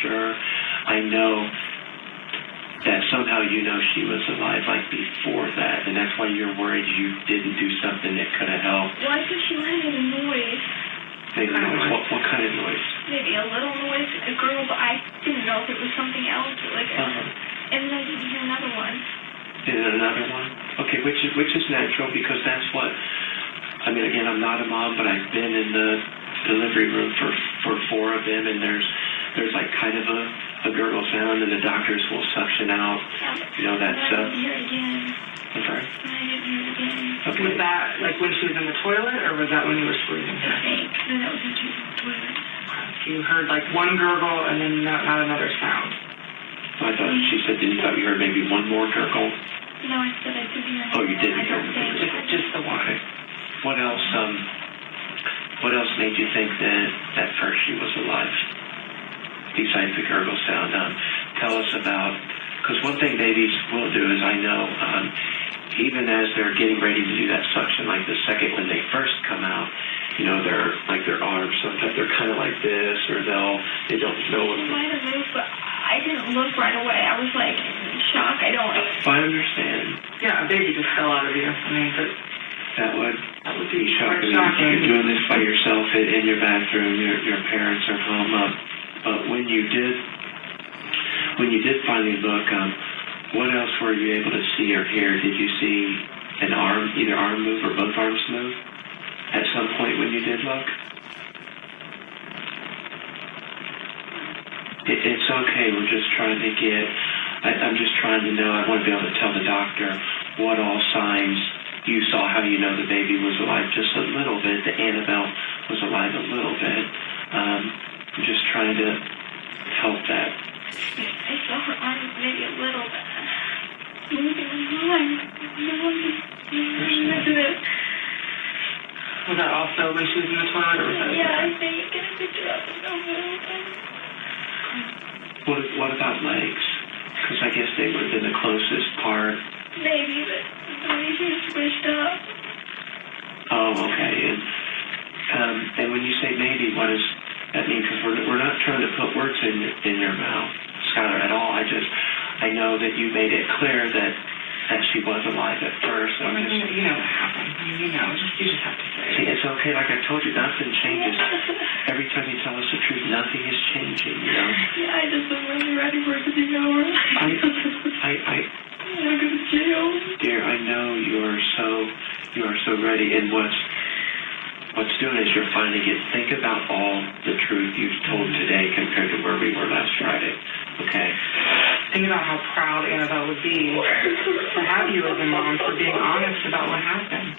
sure, I know that somehow you know she was alive, like before that, and that's why you're worried you didn't do something that could have helped. Well, I think she made a noise. Maybe noise. What kind of noise? Maybe a little noise, a girl, but I didn't know if it was something else, like and then I didn't hear another one. Another one? Okay, which is natural, because that's what, again, I'm not a mom, but I've been in the delivery room for 4 of them, and there's like kind of a gurgle sound, and the doctors will suction out, that stuff. I didn't hear it again. I'm sorry? I didn't hear it again. Okay. Was that like when she was in the toilet, or was that when you were sleeping? I think. Then that was when she was in the toilet. So you heard like one gurgle and then not another sound. I thought she said, you thought you heard maybe one more gurgle? No, I said I did hear it. Oh, you didn't hear it. Just the one. Okay. What else made you think that at first she was alive? Besides the gurgle sound, tell us about, because one thing babies will do is, I know, even as they're getting ready to do that suction, like the second when they first come out, they're like their arms, sometimes they're kind of like this, or they don't know what. She might have moved, but I didn't look right away. I was like in shock. I understand. Yeah, a baby just fell out of you. That would be shocking. Shocking. You're doing this by yourself in your bathroom. Your parents are home. But when you did finally look, what else were you able to see or hear? Did you see an arm, either arm move or both arms move at some point when you did look? It's okay. We're just trying to I'm just trying to know. I want to be able to tell the doctor what all signs you saw, how you know the baby was alive just a little bit, that Annabelle was alive a little bit. I'm just trying to help that. I saw her arms maybe a little bit. Moving on. Was that also when she was in the toilet, or was that? Yeah, I think get a picture of it. What about legs? Because I guess they would have been the closest part. Maybe, but maybe she was squished up. Oh, okay. And when you say maybe, what does that mean? Because we're not trying to put words in your mouth, Skylar, at all. I know that you made it clear that she was alive at first. You know what happened. You just have to say it. See, it's okay. Like I told you, nothing changes. Every time you tell us the truth, nothing is changing, Yeah, I just wasn't really ready for it to be over. I go to jail. Dear, I know you are so ready, and what's doing is you're finding it. Think about all the truth you've told today compared to where we were last Friday, okay? Think about how proud Annabelle would be to have you as a mom for being honest about what happened.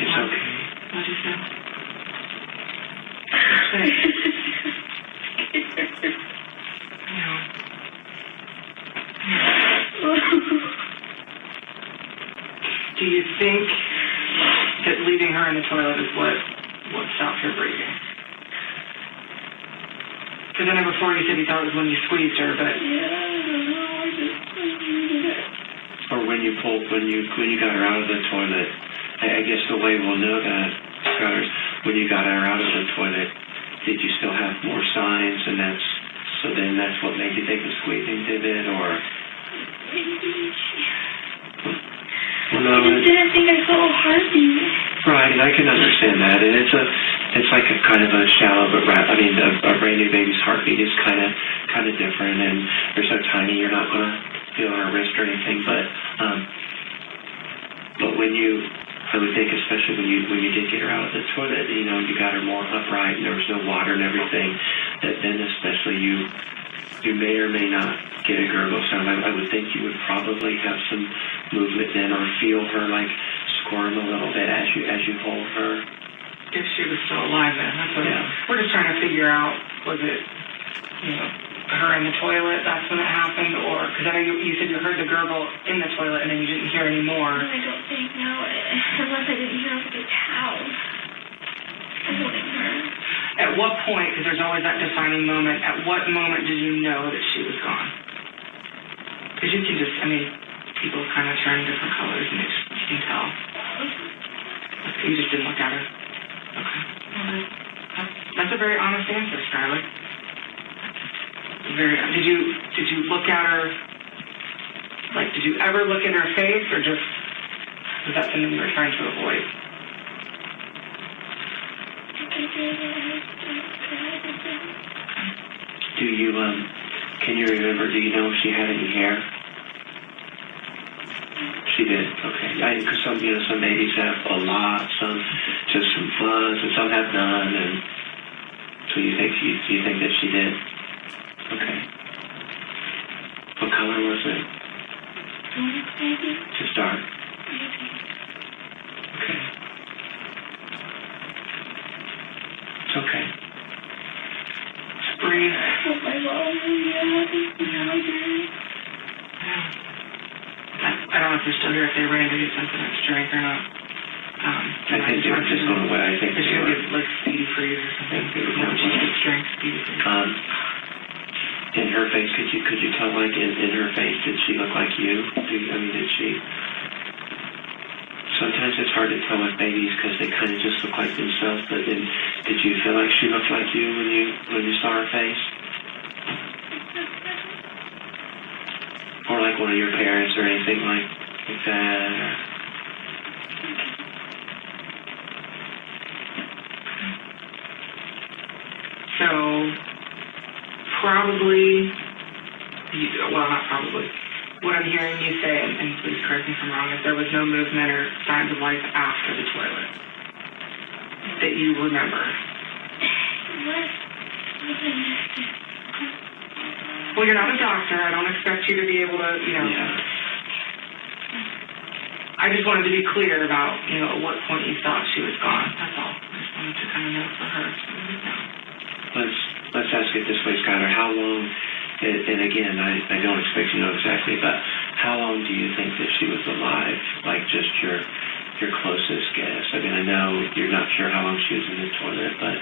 It's okay. What did you say? think that leaving her in the toilet is what stopped her breathing? Because I know before you said you thought it was when you squeezed her, but... Yeah, I don't know. I just needed it. Or when you got her out of the toilet, I guess the way we'll know that, Skylar, is when you got her out of the toilet, did you still have more signs, and then that's what made you think the squeezing did it, or? I just didn't think I saw a heartbeat. Right, and I can understand that, and it's like a kind of a shallow, but a brand new baby's heartbeat is kind of different, and they're so tiny you're not gonna feel on her wrist or anything, but when I would think, especially when you did get her out of the toilet, you know, you got her more upright and there was no water and everything, that then especially you may or may not get a gurgle sound. I would think you would probably have some movement then, or feel her like squirm a little bit as you hold her. If she was still alive then, that's what we're just trying to figure out, was it, you know, her in the toilet, that's when it happened, or, because I know you said you heard the gurgle in the toilet and then you didn't hear any more. No, I don't think, no, unless I didn't hear over the towel holding her. At what point, because there's always that defining moment, at what moment did you know that she was gone? Because you can just, I mean, people kind of turn different colors and you can tell. You just didn't look at her. Okay. Well, that's a very honest answer, Skylar. Did you look at her, like, did you ever look in her face, or just, was that something you were trying to avoid? Can you remember, do you know if she had any hair? She did, okay. Because some babies have a lot, some just some fuzz, and some have none, and so you think that she did? Okay. What color was it? Maybe. Just dark. Okay. It's okay. Just breathe. Oh my God, I don't know if they're still here, if they ran to get something to drink or not. I think they were just going away. I think they they were. Get, like, speedy freeze or something. No, she gets drink, speedy freeze. In her face, could you tell, like, in her face, did she look like you? Did she? Sometimes it's hard to tell with babies because they kind of just look like themselves, but then, did you feel like she looked like you when you saw her face? Or like one of your parents or anything like that? Or... So, probably, not probably, what I'm hearing you say, and please correct me if I'm wrong, is there was no movement or signs of life after the toilet that you remember. Well, you're not a doctor. I don't expect you to be able to, Yeah. I just wanted to be clear about, at what point you thought she was gone. That's all. I just wanted to kind of know for her. Let's ask it this way, Skylar. How long, and again, I don't expect you to know exactly, but how long do you think that she was alive? Like, just your closest guess. I mean, I know you're not sure how long she was in the toilet, but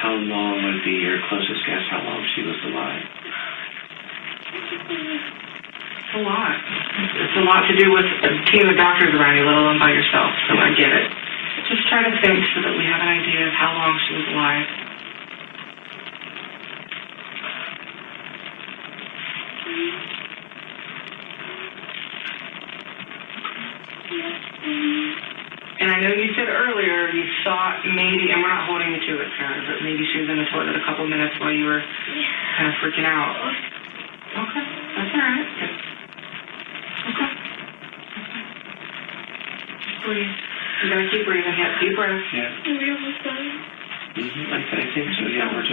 how long would be your closest guess how long she was alive? It's a lot. It's a lot to do with a team of doctors around you, let alone by yourself, so I get it. Just try to think so that we have an idea of how long she was alive. And I know you said earlier you thought maybe, and we're not holding you to it, Sarah, but maybe she was in the toilet a couple minutes while you were kind of freaking out. Okay, that's all right. Okay. Just breathe. You gotta keep breathing. Yeah, deep breath. Yeah. Are we almost done? I think so. Yeah, we're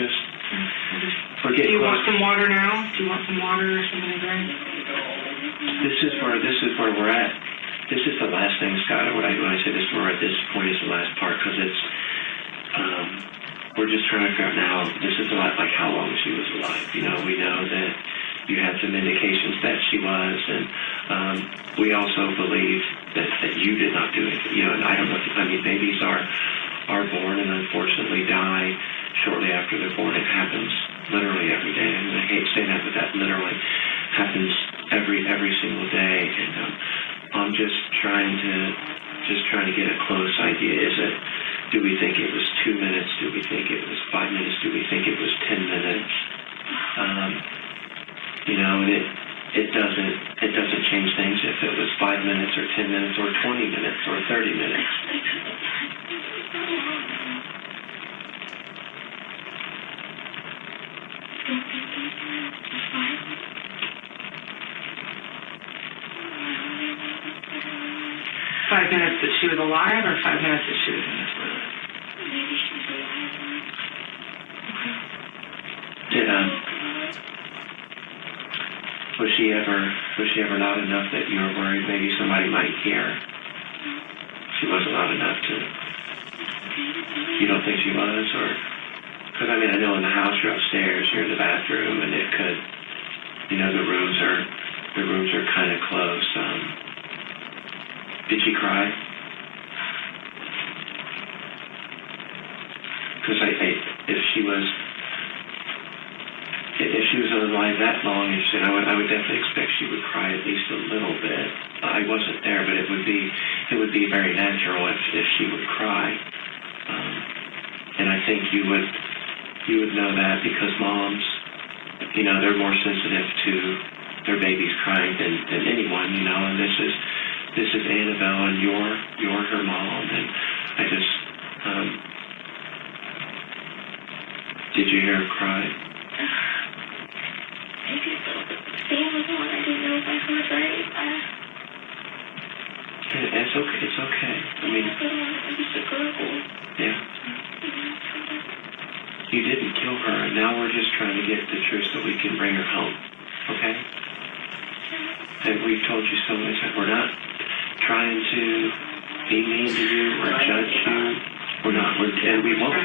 getting Do you close. want some water now? Do you want some water or something to drink? This is where we're at. This is the last thing, Scott. When I say this, we're at this point is the last part because it's we're just trying to figure out now. This is a lot like how long she was alive. We know that you had some indications that she was, and we also believe that you did not do it. You know, and I don't know. I mean, babies are born and unfortunately die shortly after they're born. It happens literally every day. I mean, I hate saying that, but that literally happens every single day. And I'm just trying to get a close idea. Do we think it was 2 minutes? Do we think it was 5 minutes? Do we think it was 10 minutes? You know, and it doesn't change things if it was 5 minutes or 10 minutes or 20 minutes or 30 minutes. 5 minutes that she was alive, or 5 minutes that she was in the toilet? Maybe she's alive. Did was she ever loud enough that you were worried maybe somebody might hear? She wasn't loud enough to. You don't think she was, or? Because I mean, I know in the house you're upstairs, you're in the bathroom, and it could, you know, the rooms are kind of close. Did she cry? Because if she was alive that long, I would definitely expect she would cry at least a little bit. I wasn't there, but it would be very natural if she would cry. And I think you would know that because moms, you know, they're more sensitive to their babies crying than anyone, you know. And this is Annabelle, and you're her mom, and I just did you hear her cry? Maybe a little bit. Sam was on. I didn't know if I heard right. It's okay. It's okay. I mean, Just a gurgle. Yeah. You didn't kill her, and now we're just trying to get the truth so we can bring her home. Okay? And we've told you so much that we're not trying to be mean to you or judge you. We're not. And we won't.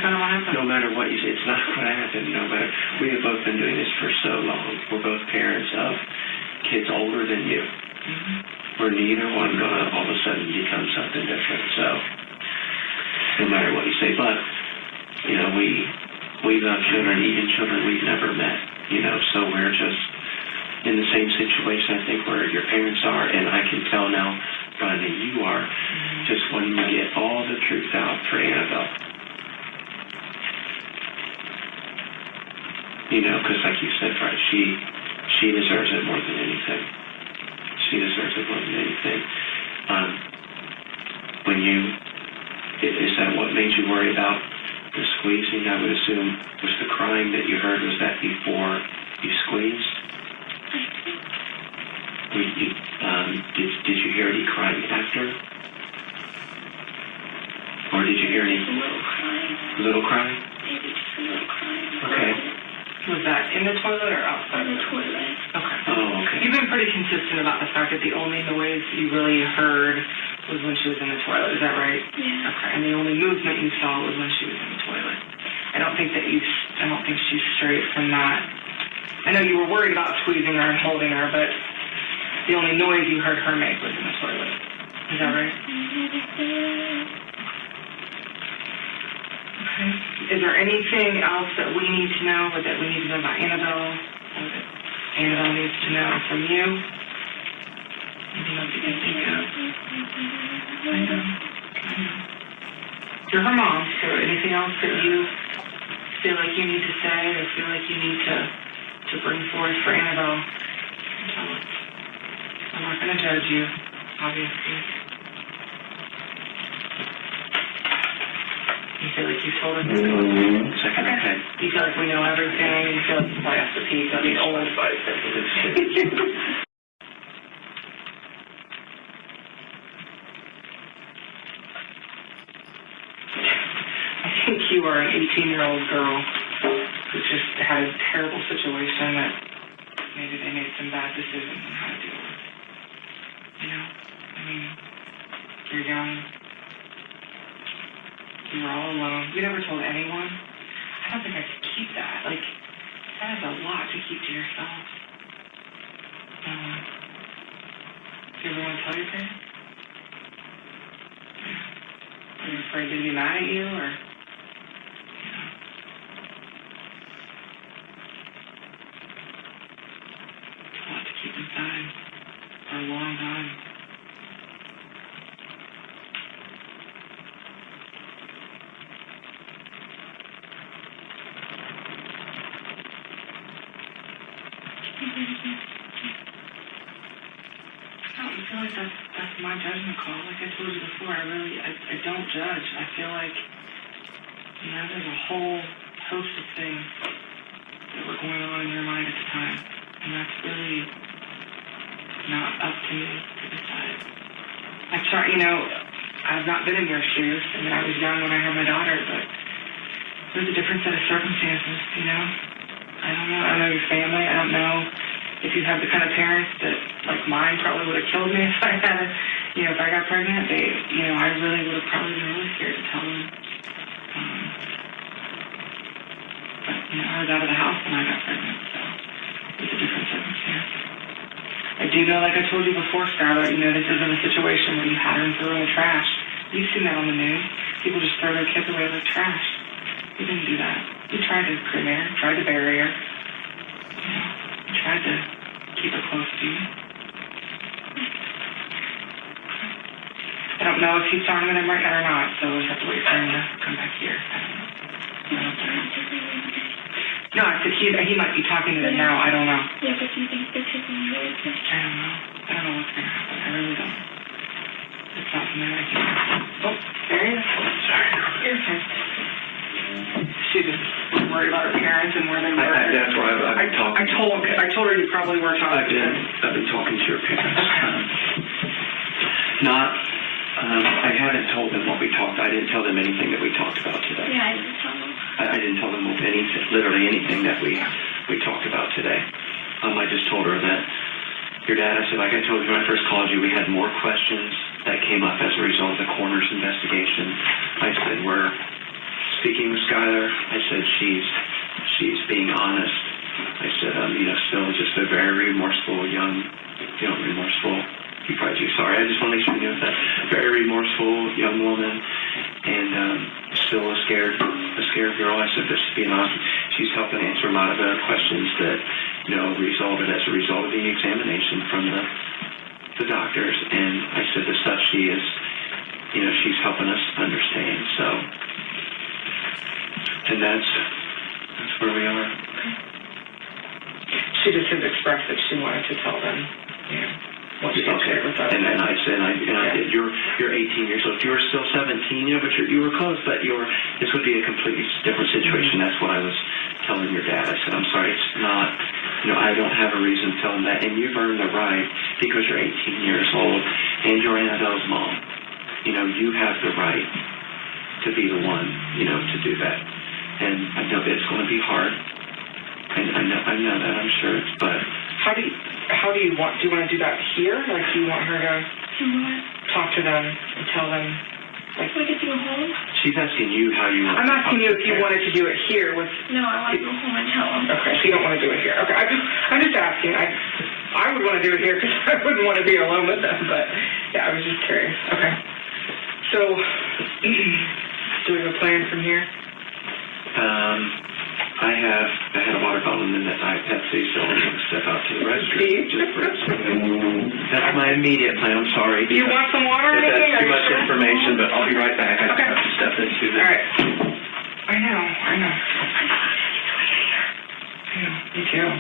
No matter what you say, it's not going to happen. No matter. We have both been doing this for so long. We're both parents of kids older than you. Mm-hmm. We're neither one going to all of a sudden become something different. So, no matter what you say, but you know, we love children, even children we've never met. You know, so we're just in the same situation, I think, where your parents are, and I can tell now, Rodney, you are just wanting to get all the truth out for Annabelle. You know, because like you said, right, she deserves it more than anything. She deserves it more than anything. Is that what made you worry about the squeezing? I would assume, was the crying that you heard, was that before you squeezed? Did you hear any crying after? Or did you hear any? A little crying. A little crying? Maybe just a little crying. Okay. Was that in the toilet or outside? In the toilet. Okay. Oh, okay. You've been pretty consistent about the fact that the only noise you really heard was when she was in the toilet. Is that right? Yeah. Okay. And the only movement you saw was when she was in the toilet. I don't think she's straight from that. I know you were worried about squeezing her and holding her, but the only noise you heard her make was in the toilet. Is that right? Okay. Is there anything else that we need to know, or that we need to know about Annabelle, or that Annabelle needs to know from you? Anything else you can think of? I know. You're her mom, so anything else that you feel like you need to say or feel like you need to bring forth for Annabelle, tell us. I'm not going to judge you, obviously. You feel like you told us this Second, okay. You feel like we know everything. You feel like you probably have to pee. I mean, only advice that I think you are an 18-year-old girl who just had a terrible situation that maybe they made some bad decisions on how to deal with. You know? I mean, you're young. You were all alone. You never told anyone. I don't think I could keep that. Like, that is a lot to keep to yourself. Do you ever want to tell your parents? be mad at you, or, it's a lot to keep inside for a long time. I feel like that's my judgment call. Like I told you before, I don't judge. I feel like, there's a whole host of things that were going on in your mind at the time, and that's really not up to me to decide. I've not been in your shoes. I mean, I was young when I had my daughter, but it was a different set of circumstances, I don't know. I don't know your family. I don't know if you have the kind of parents that, like mine, probably would have killed me if I had, if I got pregnant. I really would have probably been really scared to tell them. But, I was out of the house when I got pregnant, so it's a different circumstance. I do know, like I told you before, Skylar, this isn't a situation where you had her and threw her in the trash. You've seen that on the news. People just throw their kids away like trash. You didn't do that. You tried to cremate her, tried to bury her. You tried to keep her close to you. I don't know if he's talking to them right now or not, so we'll have to wait for him to come back here. I don't know. No, I said he might be talking to them now. I don't know. Yeah, but do you think they're taking you away? I don't know. I don't know what's going to happen. I really don't. It's not something I can. Oh, there he is. Sorry. You're fine. She just was worried about her parents and where they were. That's why I've been talking. I told her you probably were talking to them. I've been talking to your parents. I haven't told them what we talked. I didn't tell them anything that we talked about today. Yeah, I didn't tell them. I didn't tell them literally anything that we talked about today. I just told her that your dad, I said, like I told you when I first called you, we had more questions that came up as a result of the coroner's investigation. I said, we're speaking with Skylar. I said, she's being honest. I said, still just a very remorseful remorseful. You probably do. Sorry, I just want to make sure you know that. Very remorseful young woman, and still a scared girl. I said, just being honest, she's helping answer a lot of the questions that resulted as a result of the examination from the doctors. And I said, the stuff she is, she's helping us understand. So, and that's where we are. She just has expressed that she wanted to tell them, what she shared with us. And then I said, you're 18 years old. You were still 17, but you were close. But this would be a completely different situation. That's what I was telling your dad. I said, I'm sorry, it's not. I don't have a reason to tell him that. And you've earned the right because you're 18 years old and you're Annabelle's mom. You have the right to be the one, to do that. And I know that it's going to be hard. And I know that, I'm sure. But how do you want to do that here? Like, do you want her to talk to them and tell them? Like, we get to go home? She's asking you how you want I'm asking you if you wanted to do it here with... No, I want to go home and tell them. Okay, so you don't want to do it here. Okay, I'm just asking. I would want to do it here because I wouldn't want to be alone with them, but yeah, I was just curious. Okay. So, do we have a plan from here? I had a water bottle and then I had Pepsi, so I'm going to step out to the restroom. That's my immediate plan. I'm sorry. Do you want some water or anything? That's too much information, but I'll be right back. I have to step into this. All right. I know. Yeah, me too.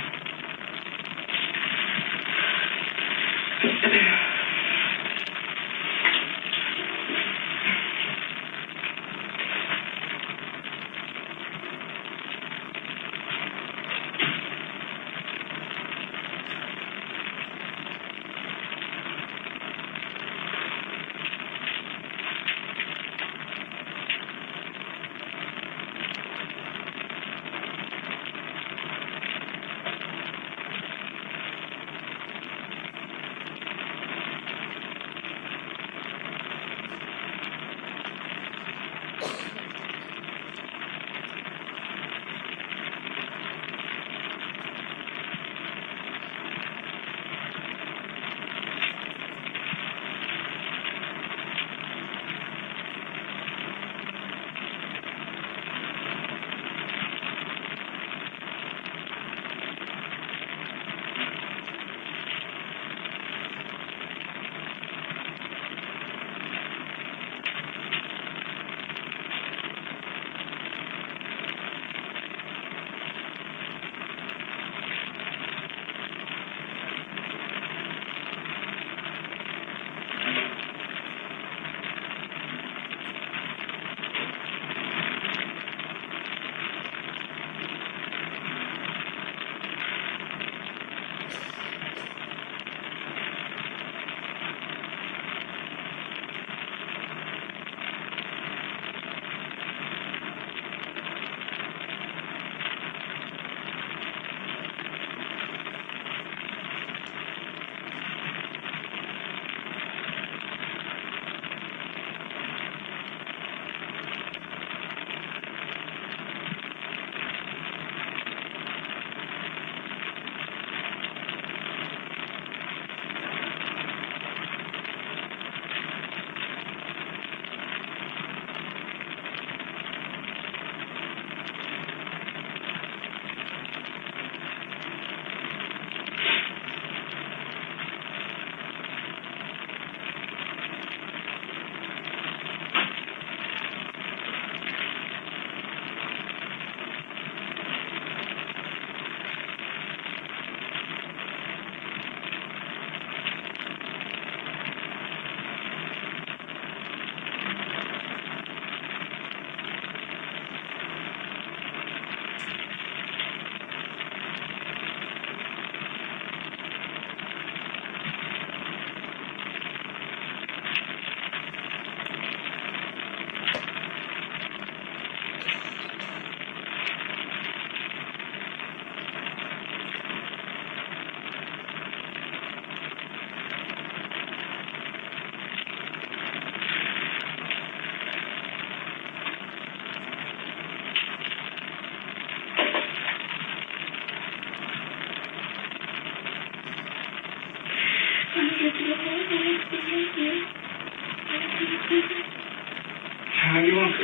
You won't,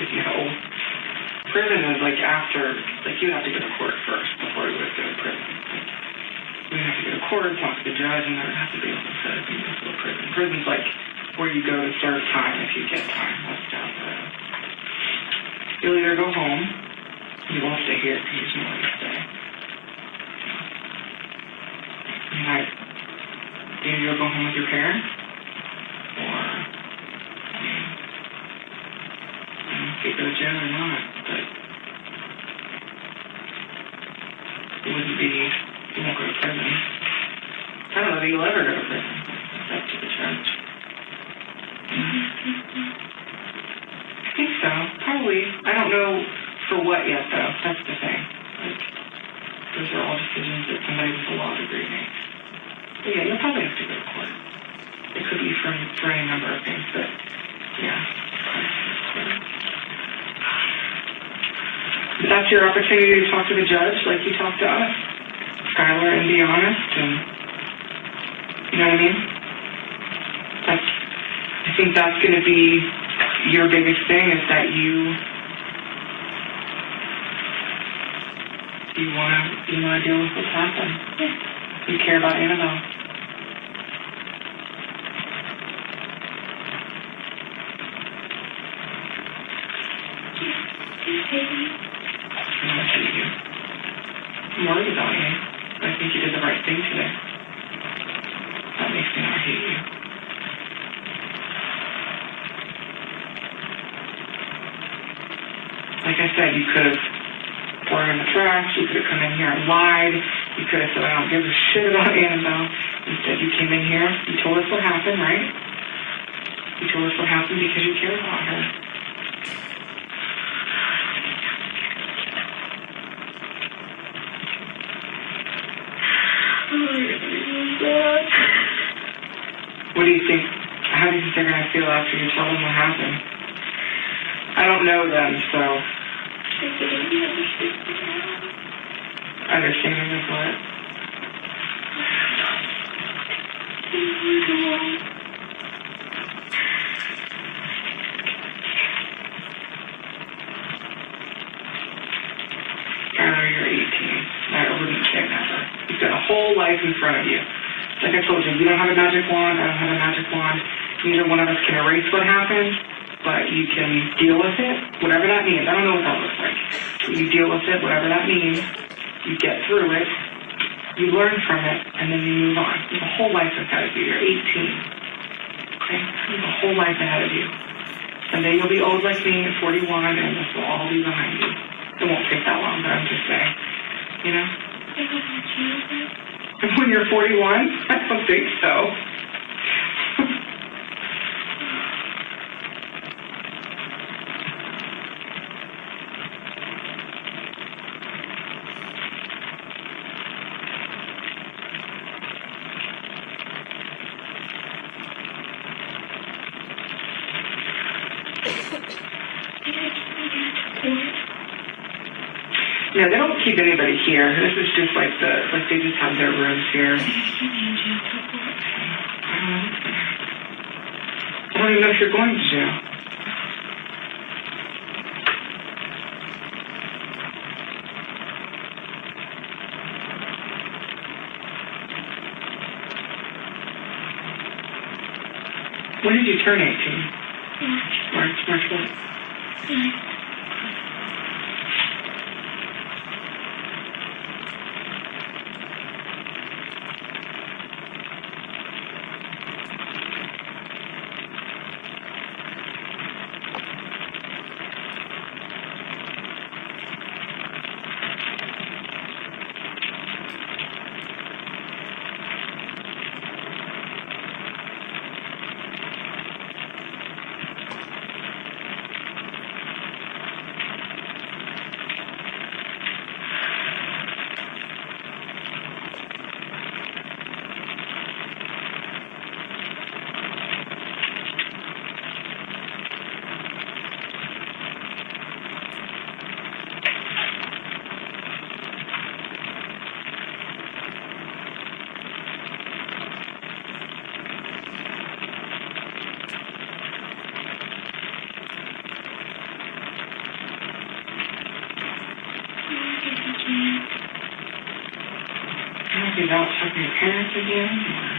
prison is like after, like you have to go to court first before you would go to prison. You have to go to court, talk to the judge, and then have to be able to set up and go to prison. Prison's like where you go to serve time if you get time. That's down the road. You'll either go home, you won't stay here because there's nowhere to stay. You might either go home with your parents, or if you go to jail or not, but it wouldn't be, you won't go to prison. I don't know that you'll ever go to prison. It's up to the judge. I think so. Probably. I don't know for what yet, though. That's the thing. Like, those are all decisions that somebody with a law degree makes. But yeah, you'll probably have to go to court. It could be for any number of things, but yeah. But that's your opportunity to talk to the judge like you talked to us, Skylar, and be honest, and you know what I mean? I think that's going to be your biggest thing, is that you want to deal with what's happened. You care about Annabelle. I hate you. I'm worried about you. I think you did the right thing today. That makes me not hate you. Like I said, you could have thrown her in the trash. You could have come in here and lied. You could have said, I don't give a shit about Annabelle. Instead, you came in here. You told us what happened, right? You told us what happened because you care about her. What do you think? How do you think they're going to feel after you tell them what happened? I don't know them, so. Understanding of what? Skylar, you're 18. I wouldn't say never. You've got a whole life in front of you. Like I told you, you don't have a magic wand, I don't have a magic wand. Neither one of us can erase what happened, but you can deal with it, whatever that means. I don't know what that looks like. But you deal with it, whatever that means. You get through it, you learn from it, and then you move on. You have a whole life ahead of you. You're 18. Okay? You have a whole life ahead of you. Someday you'll be old like me at 41, and this will all be behind you. It won't take that long, but I'm just saying. You know? And when you're 41? I don't think so. Yeah, they don't keep anybody here. This is just like they just have their rooms here. I don't even know if you're going to jail. When did you turn 18? March what? Without checking your parents again? Or?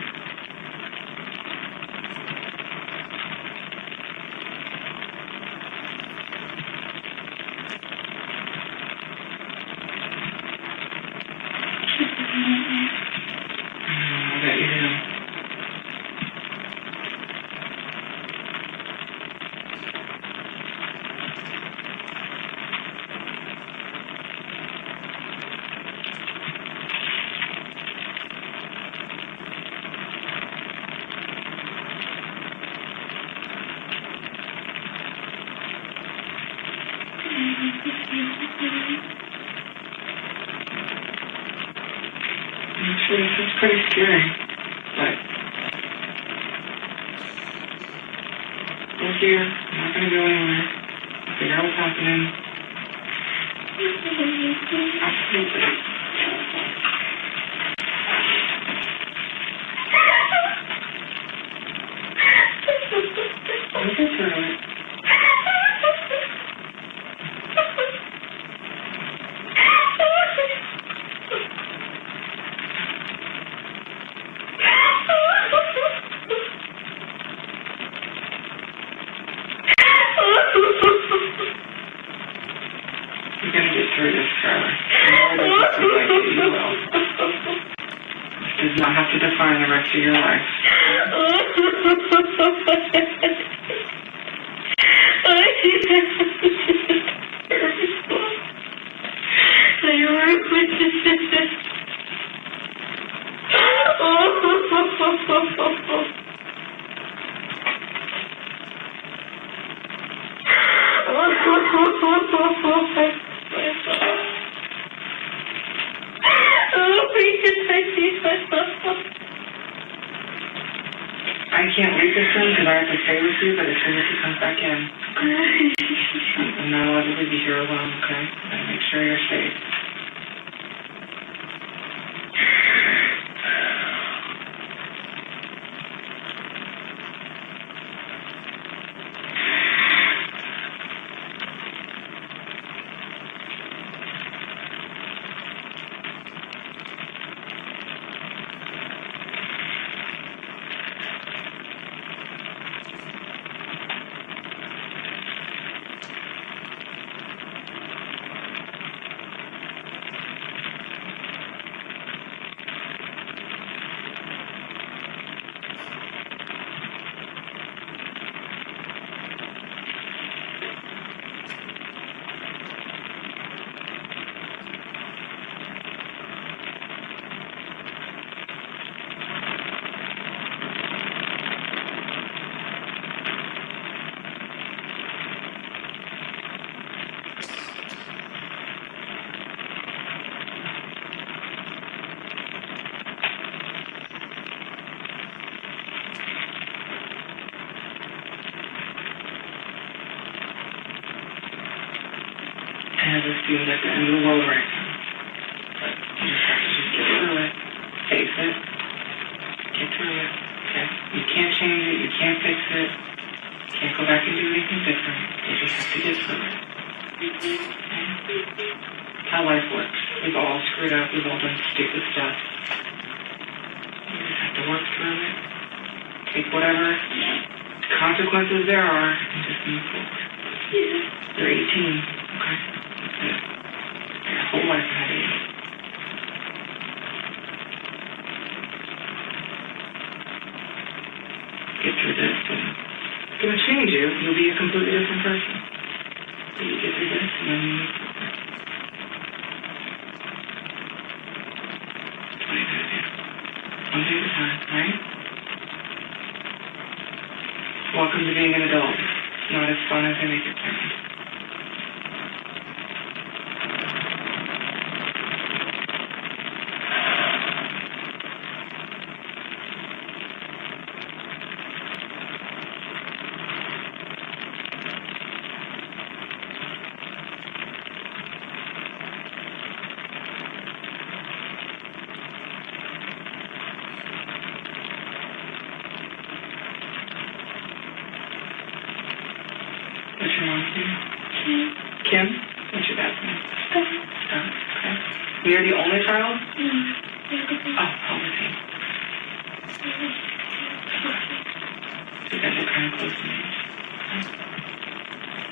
I bet you do. Actually, this is pretty scary, but we're here. We're not going to go anywhere. We'll figure out what's happening. Absolutely. We'll get through it. You're going to get through this, Skylar. I know it doesn't feel like it, you will. This does not have to define the rest of your life. I can't leave this room because I have to stay with you, but as soon as he comes back in, I'm not allowed to leave you here alone, okay? I gotta make sure you're safe. I have this feeling at the end of the world right now. But you just have to just get through it. Face it. Get through it. Okay? You can't change it. You can't fix it. You can't go back and do anything different. You just have to get through it. Okay? How life works. We've all screwed up. We've all done stupid stuff. You just have to work through it. Take whatever consequences there are and just move forward. You're 18. Okay? That's it. Your whole life ahead of you. Get through this and it's going to change you. You'll be a completely different person. So you get through this and then you move forward. That's what you gotta do. One day at a time, right? Welcome to being an adult. It's not as fun as I make it sound. What's your mom's name? Kim. Kim? What's your dad's name? Stop. Stop. Okay. You're the only child? Mm. Oh, Palmerton. You guys are kind of close to me.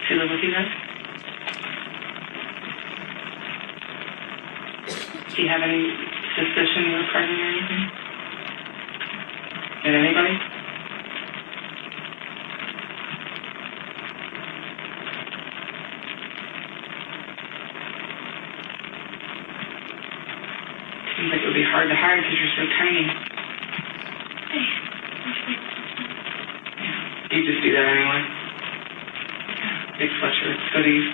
She live with you guys? Do you have any suspicion you're pregnant or anything? Did anybody? Seems like it would be hard to hide because you're so tiny. Yeah. You just do that anyway. Big sweatshirts, hoodies.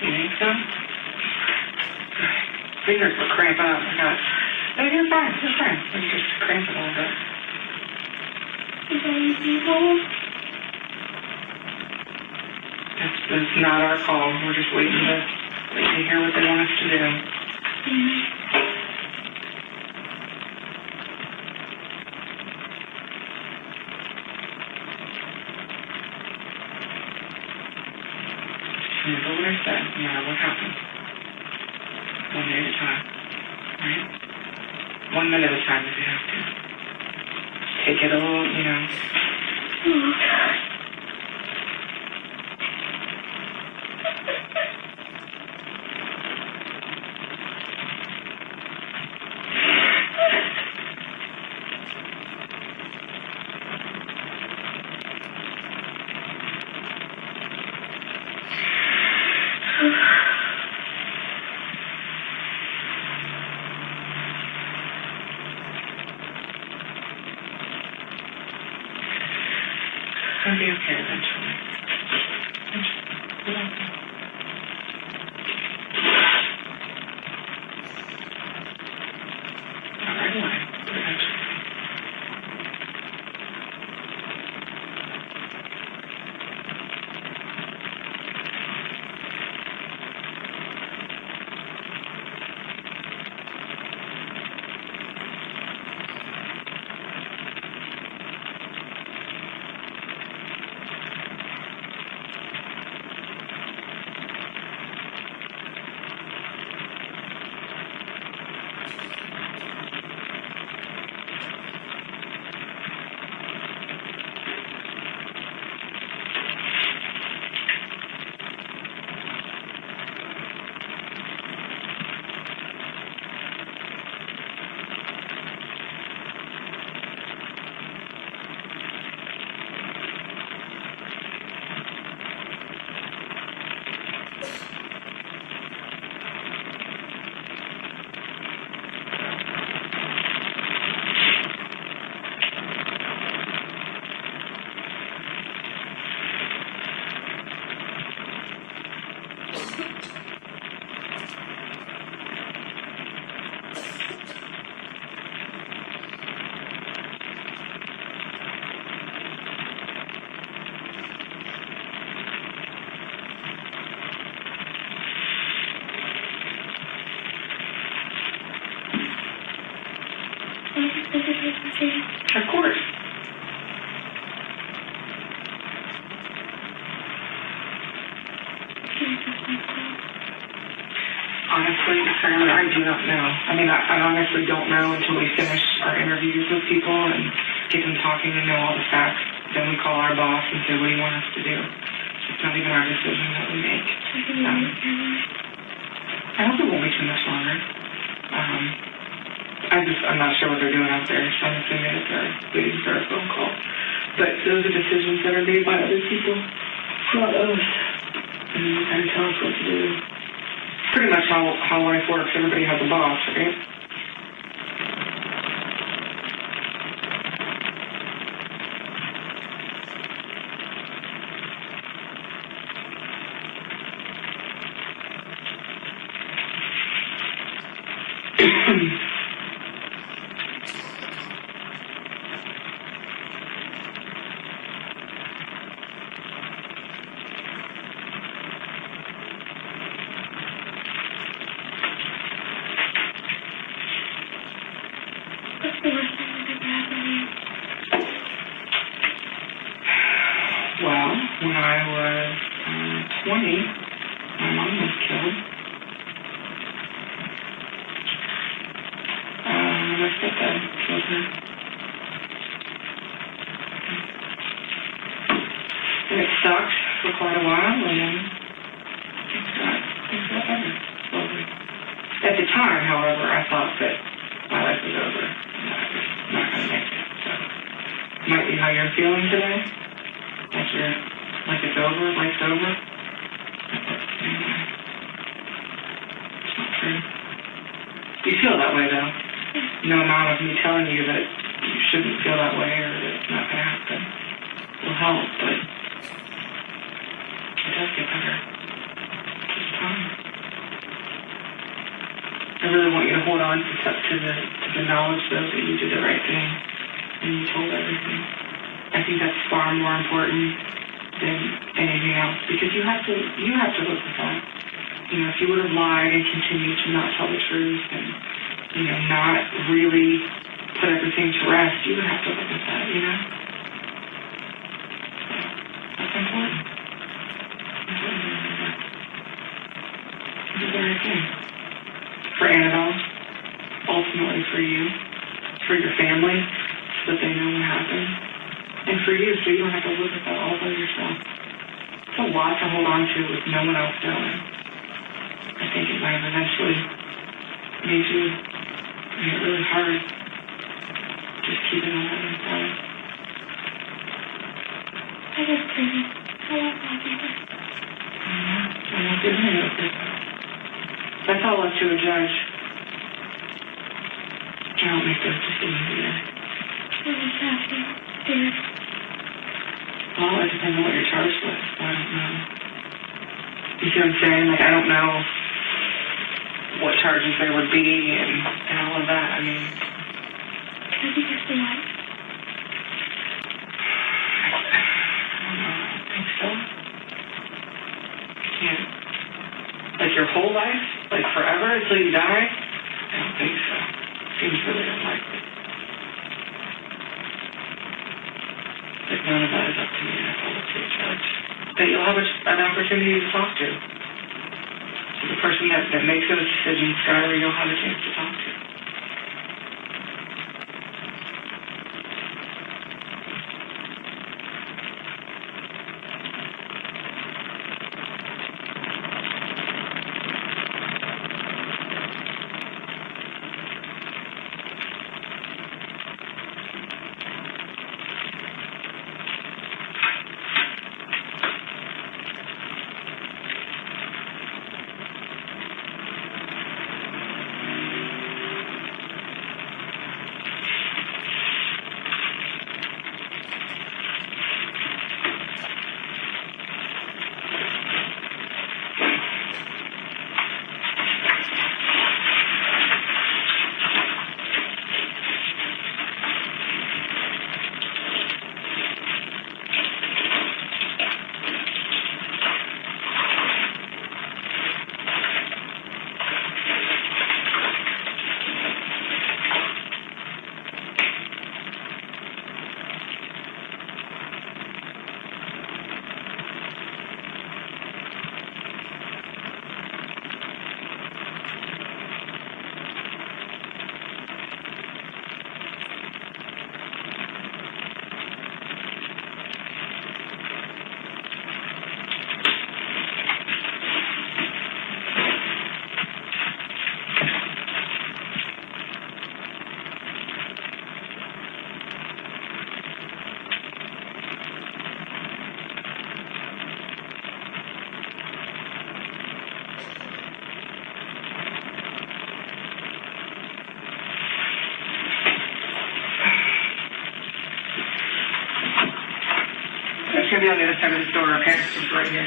You think so? Fingers were cramping up. No, you're fine. You're fine. You're just cramping a little bit. That's not our call. We're just waiting to hear what they want us to do. You go what I said, no matter what happens. One day at a time. Right? 1 minute at a time if you have to. Take it a little, you know. It's going to be okay eventually. Not right away, but eventually. Of course. Honestly, Sarah, I do not know. I mean, I honestly don't know until we finish our interviews with people and get them talking and know all the facts. Then we call our boss and say, what do you want us to do? It's not even our decision that we make. I hope it won't be too much longer. I'm not sure what they're doing out there, so I'm assuming that they're waiting for a phone call. But those are decisions that are made by other people, not us. And they kind of tell us what to do. Pretty much how life works. Everybody has a boss, right? Well, when I was 20, my mom was killed. My stepdad killed her. And it sucked for quite a while, and then things got better slowly. At the time, however, I thought that my life was over, and I was not going to make it. So, might be how you're feeling today. Like it's over, life's over. Anyway, it's not true. You feel that way, though. No amount of me telling you that you shouldn't feel that way or that it's not going to happen will help, but it does get better. Just time. I really want you to hold on to the knowledge, though, that you did the right thing and you told everything. I think that's far more important than anything else, because you have to live with that. You know, if you would have lied and continued to not tell the truth and, you know, not really put everything to rest, you would have to live with that, you know? So, that's important. You did the right thing. For Annabelle, ultimately for you, for your family, so that they know what happened. And for you, so you don't have to live with that all by yourself. It's a lot to hold on to with no one else knowing. I think it might have eventually made it really hard just keeping all that inside. I was crazy. I love my baby. I won't do any of it. That's all up to a judge. I don't make those decisions either. I was happy. Scared. Well, it depends on what you're charged with. I don't know. You see what I'm saying? Like, I don't know what charges there would be and all of that. I mean... Can I be here for life? I don't know. I don't think so. Can't. Like, your whole life? Like, forever until you die? I don't think so. Seems really unlikely. But none of that is up to me. That's all up to the judge. That you'll have an opportunity to talk to. The person that makes those decisions, Skylar, you'll have a chance to talk to. be on the other side of this door, okay? Just right here.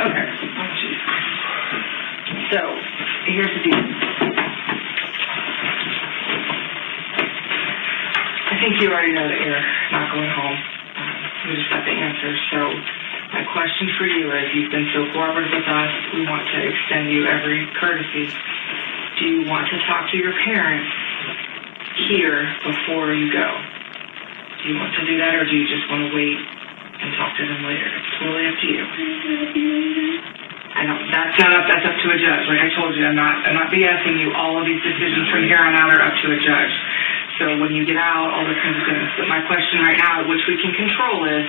Okay. Oh, geez. So, here's the deal. I think you already know that you're not going home. We just got the answer. So, my question for you is, you've been so cooperative with us, we want to extend you every courtesy. Do you want to talk to your parents here before you go? Do you want to do that, or do you just want to wait and talk to them later? It's totally up to you. I know that's up to a judge. Like I told you, I'm not BSing you. All of these decisions from here on out are up to a judge. So when you get out, all those kinds of things. But my question right now, which we can control, is: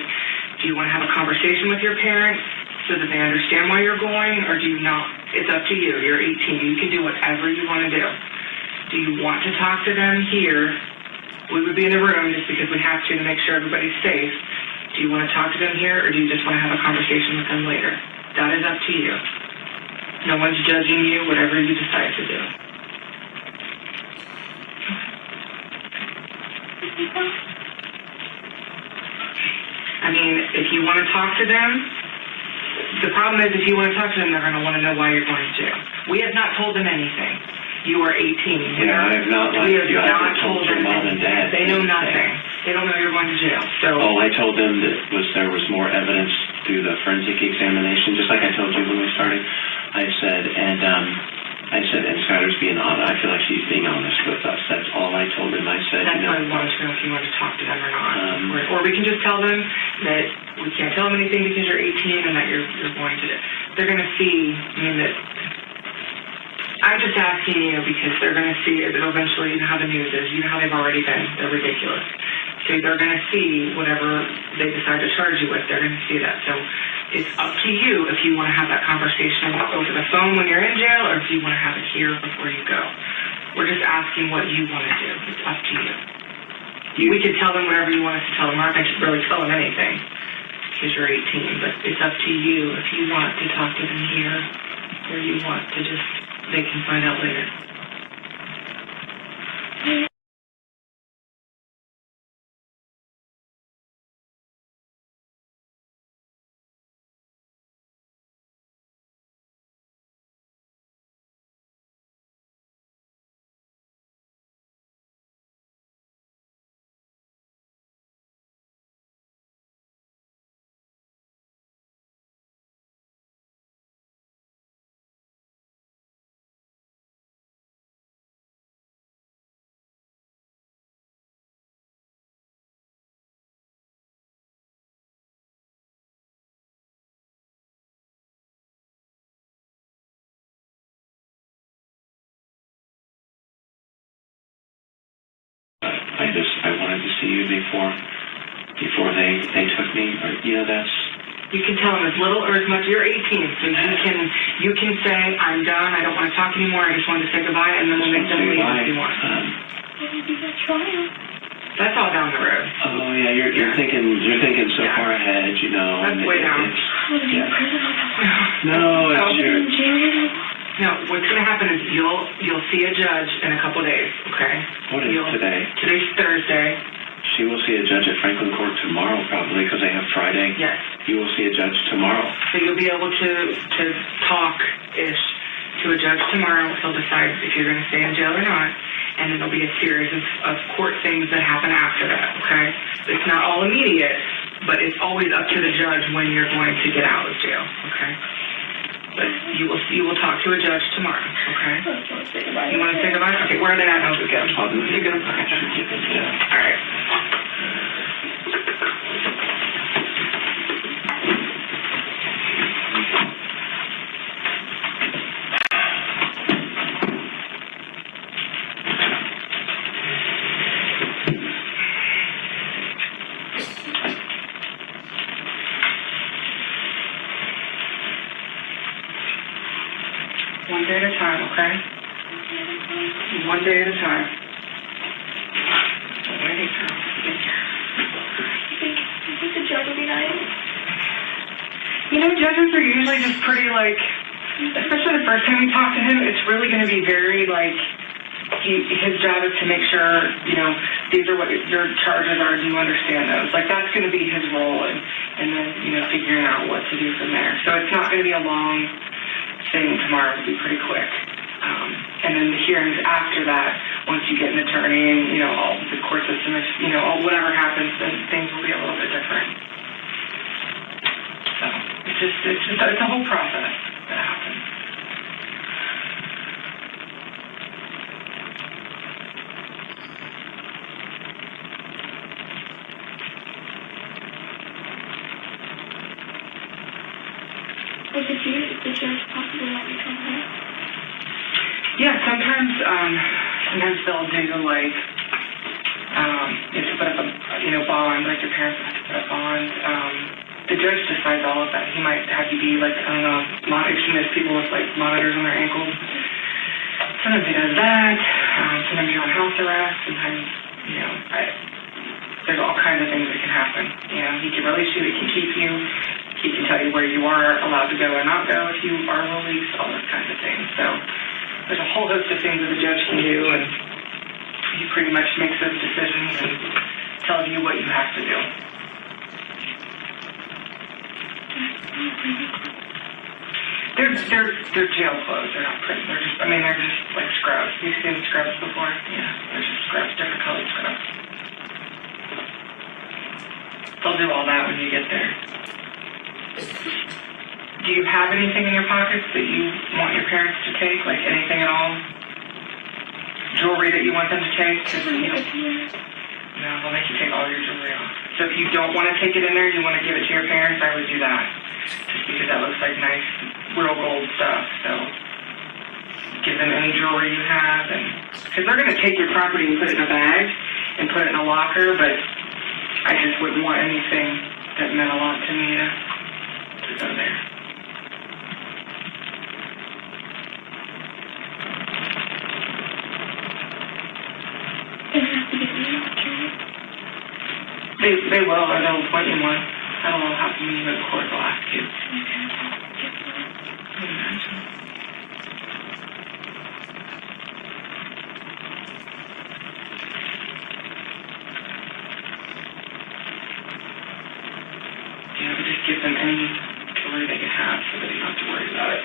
do you want to have a conversation with your parents so that they understand why you're going, or do you not? It's up to you. You're 18. You can do whatever you want to do. Do you want to talk to them here? We would be in the room just because we have to make sure everybody's safe. Do you want to talk to them here, or do you just want to have a conversation with them later? That is up to you. No one's judging you, whatever you decide to do. I mean, if you want to talk to them, the problem is if you want to talk to them, they're going to want to know why you're going to jail. We have not told them anything. You are 18. Yeah, I have not We lied to have you. I not have told told your them mom and dad. They know nothing. They don't know you're going to jail. So. All I told them that there was more evidence through the forensic examination, just like I told you when we started. I said, and Skylar's being honest. I feel like she's being honest with us. That's all I told them. I said, that's why we wanted to know if you wanted to talk to them or not. Or we can just tell them that we can't tell them anything because you're 18 and that you're going to. They're going to see. I mean that. I'm just asking you because they're going to see it eventually. You know how the news is. You know how they've already been. They're ridiculous. So they're going to see whatever they decide to charge you with. They're going to see that. So it's up to you if you want to have that conversation over the phone when you're in jail, or if you want to have it here before you go. We're just asking what you want to do. It's up to you. We could tell them whatever you want us to tell them. We're not going to really tell them anything because you're 18, but it's up to you if you want to talk to them here, or you want to just, they can find out later. to you before they took me, or, that's... You can tell them as little or as much. You're 18, so you can say, I'm done, I don't want to talk anymore, I just wanted to say goodbye, and then we'll make them leave if you want. What will be that trial? That's all down the road. Oh, yeah, you're thinking so Yeah. far ahead, That's way down. Will it be in prison? No, it's your... In jail? No, what's going to happen is you'll see a judge in a couple days, okay? What is today? Today's Thursday. She will see a judge at Franklin Court tomorrow, probably, because they have Friday. Yes. You will see a judge tomorrow. So you'll be able to talk-ish to a judge tomorrow. He'll decide if you're going to stay in jail or not. And then there'll be a series of court things that happen after that, okay? It's not all immediate, but it's always up to the judge when you're going to get out of jail, okay? But you will talk to a judge tomorrow, okay? I just want to say goodbye. You want to say goodbye? Okay, where are they at? I'll go get them. I'll do it. You're going to... Okay. Yeah. All right. One day at a time, okay? One day at a time. Waiting for him to get here. You think the judge will be nice? Judges are usually just pretty, especially the first time you talk to him, it's really going to be very, his job is to make sure, these are what your charges are, do you understand those? That's going to be his role, and then, figuring out what to do from there. So it's not going to be a long thing tomorrow. It'll be pretty quick. And then the hearings after that, once you get an attorney and, all the court system, whatever happens, then things will be a little bit different. So it's a whole process that happens. Would the judge possibly let me come home? Yeah, sometimes they'll do you have to put up a bond, your parents have to put up bond. The judge decides all of that. He might have you be there's people with monitors on their ankles. Sometimes he does that. Sometimes you're on house arrest. Sometimes, there's all kinds of things that can happen. He can release you, he can keep you. He can tell you where you are allowed to go or not go if you are released, all those kinds of things. So there's a whole host of things that the judge can do, and he pretty much makes those decisions and tells you what you have to do. They're jail clothes. They're not prison. They're just like scrubs. You've seen scrubs before? Yeah, they're just scrubs, different colored scrubs. They'll do all that when you get there. Do you have anything in your pockets that you want your parents to take, anything at all? Jewelry that you want them to take? No, they'll make you take all your jewelry off. So if you don't want to take it in there, you want to give it to your parents, I would do that. Just because that looks like nice, real gold stuff. So give them any jewelry you have. Because they're going to take your property and put it in a bag and put it in a locker, but I just wouldn't want anything that meant a lot to me to go there. They will, or they'll appoint you one. That'll all happen when you go to court. They'll ask you. But just give them any jewelry they can have so that you don't have to worry about it.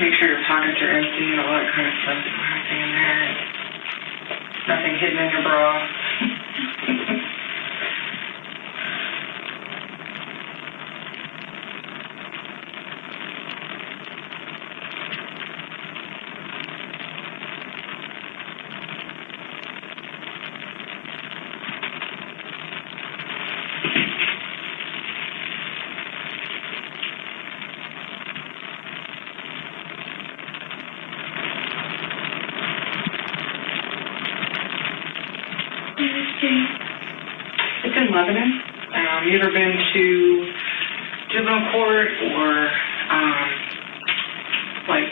Make sure your pockets are empty and all that kind of stuff. Everything in there. Nothing hidden in your bra. It's in Lebanon. You ever been to juvenile court or, like,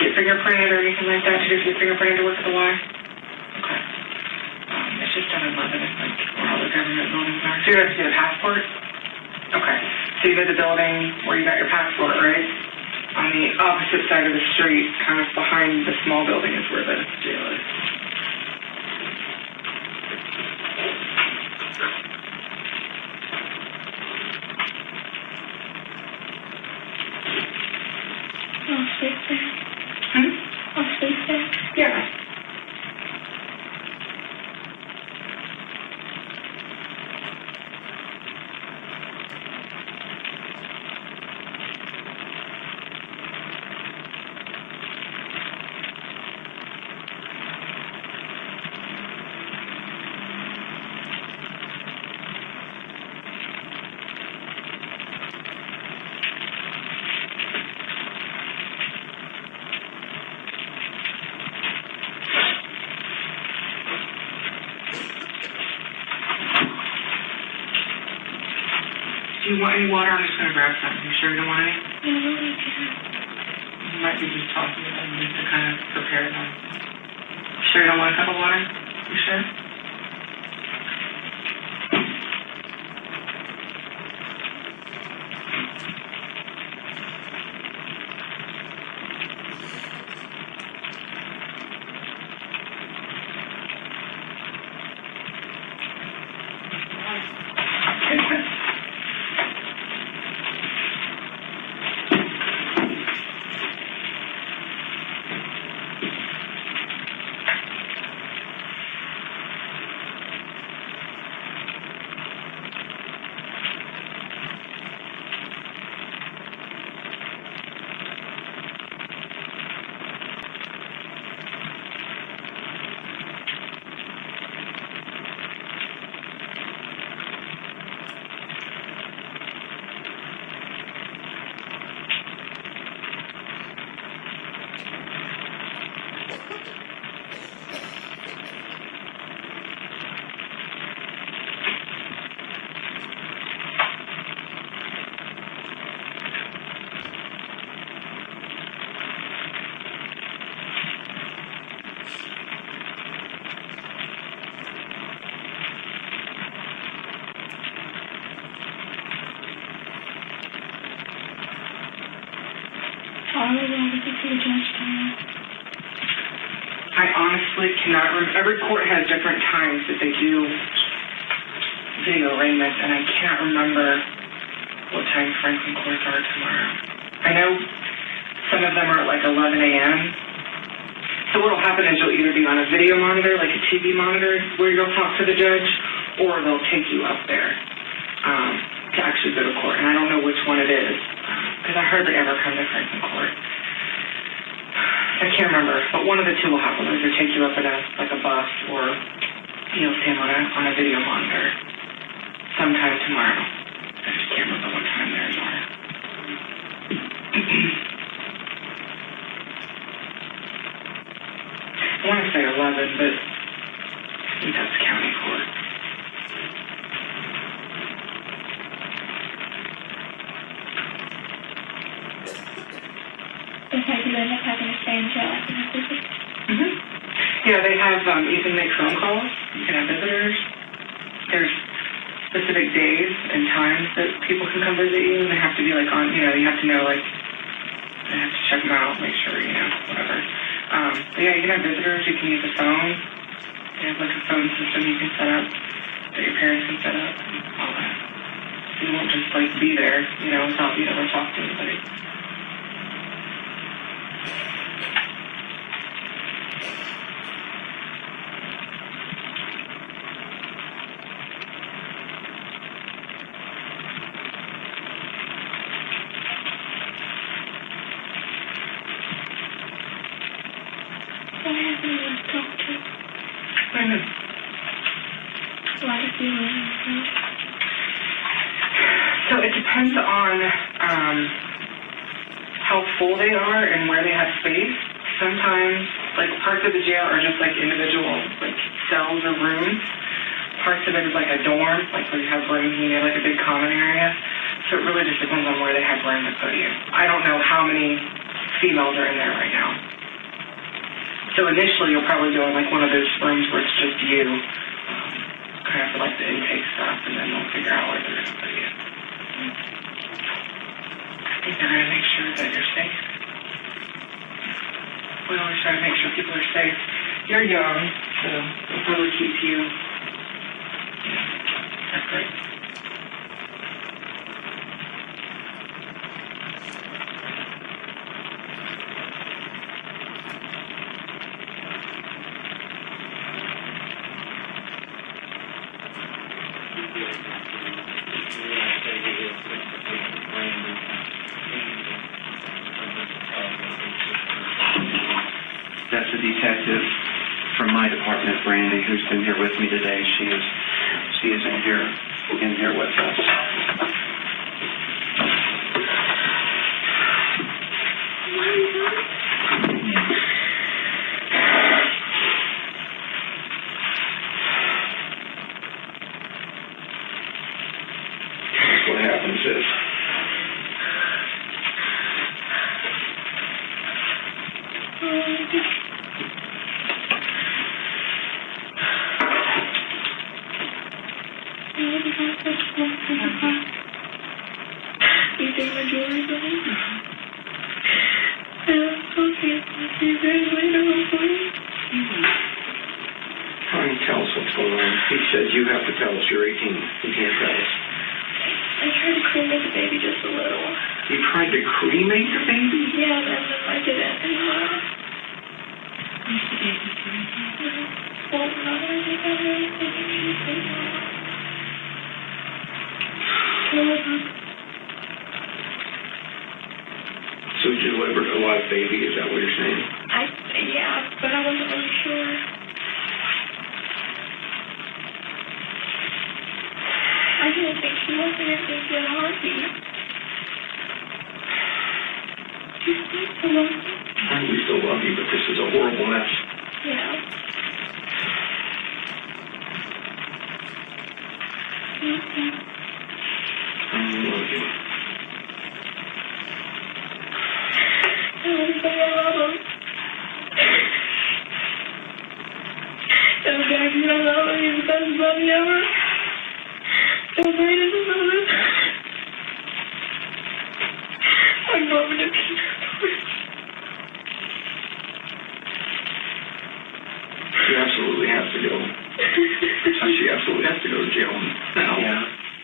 get fingerprinted or anything like that? Did you get fingerprinted to work at the Y? Okay. It's just down in Lebanon, like where all the government buildings are. So you have to get a passport? Okay. So you know the building where you got your passport, right? On the opposite side of the street, kind of behind the small building is where the jail is. I'll sleep there. I'll sleep there. Yeah. Do you want any water? I'm just going to grab something. You sure you don't want any? No, I can't. You might be just talking about them just to kind of prepare them. Sure you don't want a cup of water? You sure? All of that is to see the judge tomorrow. I honestly cannot remember. Every court has different times that they do video arraignments, and I can't remember what time Franklin courts are tomorrow. I know some of them are at like 11 a.m. So what will happen is you'll either be on a video monitor, like a TV monitor, where you'll talk to the judge, or they'll take you up there to actually go to court. And I don't know which one it is, because I hardly ever come to Franklin court. I can't remember, but one of the two will happen. Either take you up in a bus, or you'll see them on a video monitor sometime tomorrow. I just can't remember what time theirs are. I want to say 11, but I think that's county court. Because you end up having to stay in jail after the visit. Mm-hmm. Yeah, they have, you can make phone calls, you can have visitors. There's specific days and times that people can come visit you, and they have to be like on, you have to know, like, they have to check them out, make sure, whatever. But yeah, you can have visitors, you can use a phone. They have like a phone system you can set up, that your parents can set up, and all that. So you won't just like be there, without being able to talk to anybody. Brandon. Why did you leave? So it depends on how full they are and where they have space. Sometimes, like, parts of the jail are just like individual, like, cells or rooms. Parts of it is like a dorm, like where you have rooms and you have like a big common area. So it really just depends on where they have room to put you. I don't know how many females are in there right now. So initially you'll probably go in like one of those rooms where it's just you, kind of for like the intake stuff, and then they'll figure out where they're going to put you. I think they're going to make sure that you're safe. We always try to make sure people are safe. You're young, so it'll probably keep you, separate. That's a detective from my department, Brandy, who's been here with me today. She is in here with us. That's what happens is You think my jewelry's on it? Okay. See you guys later, hopefully. Honey, tell us what's going on. He says you have to tell us. You're 18. You can't tell us. I tried to cremate the baby just a little. You tried to cremate the baby? Yeah, and then I didn't anymore. Well, not everything I really think So you delivered a live baby, is that what you're saying? Yeah, but I wasn't really sure. I didn't think she was going to think with a heartbeat. Do you still love me? We still love you, but this is a horrible mess. Yeah. I love you.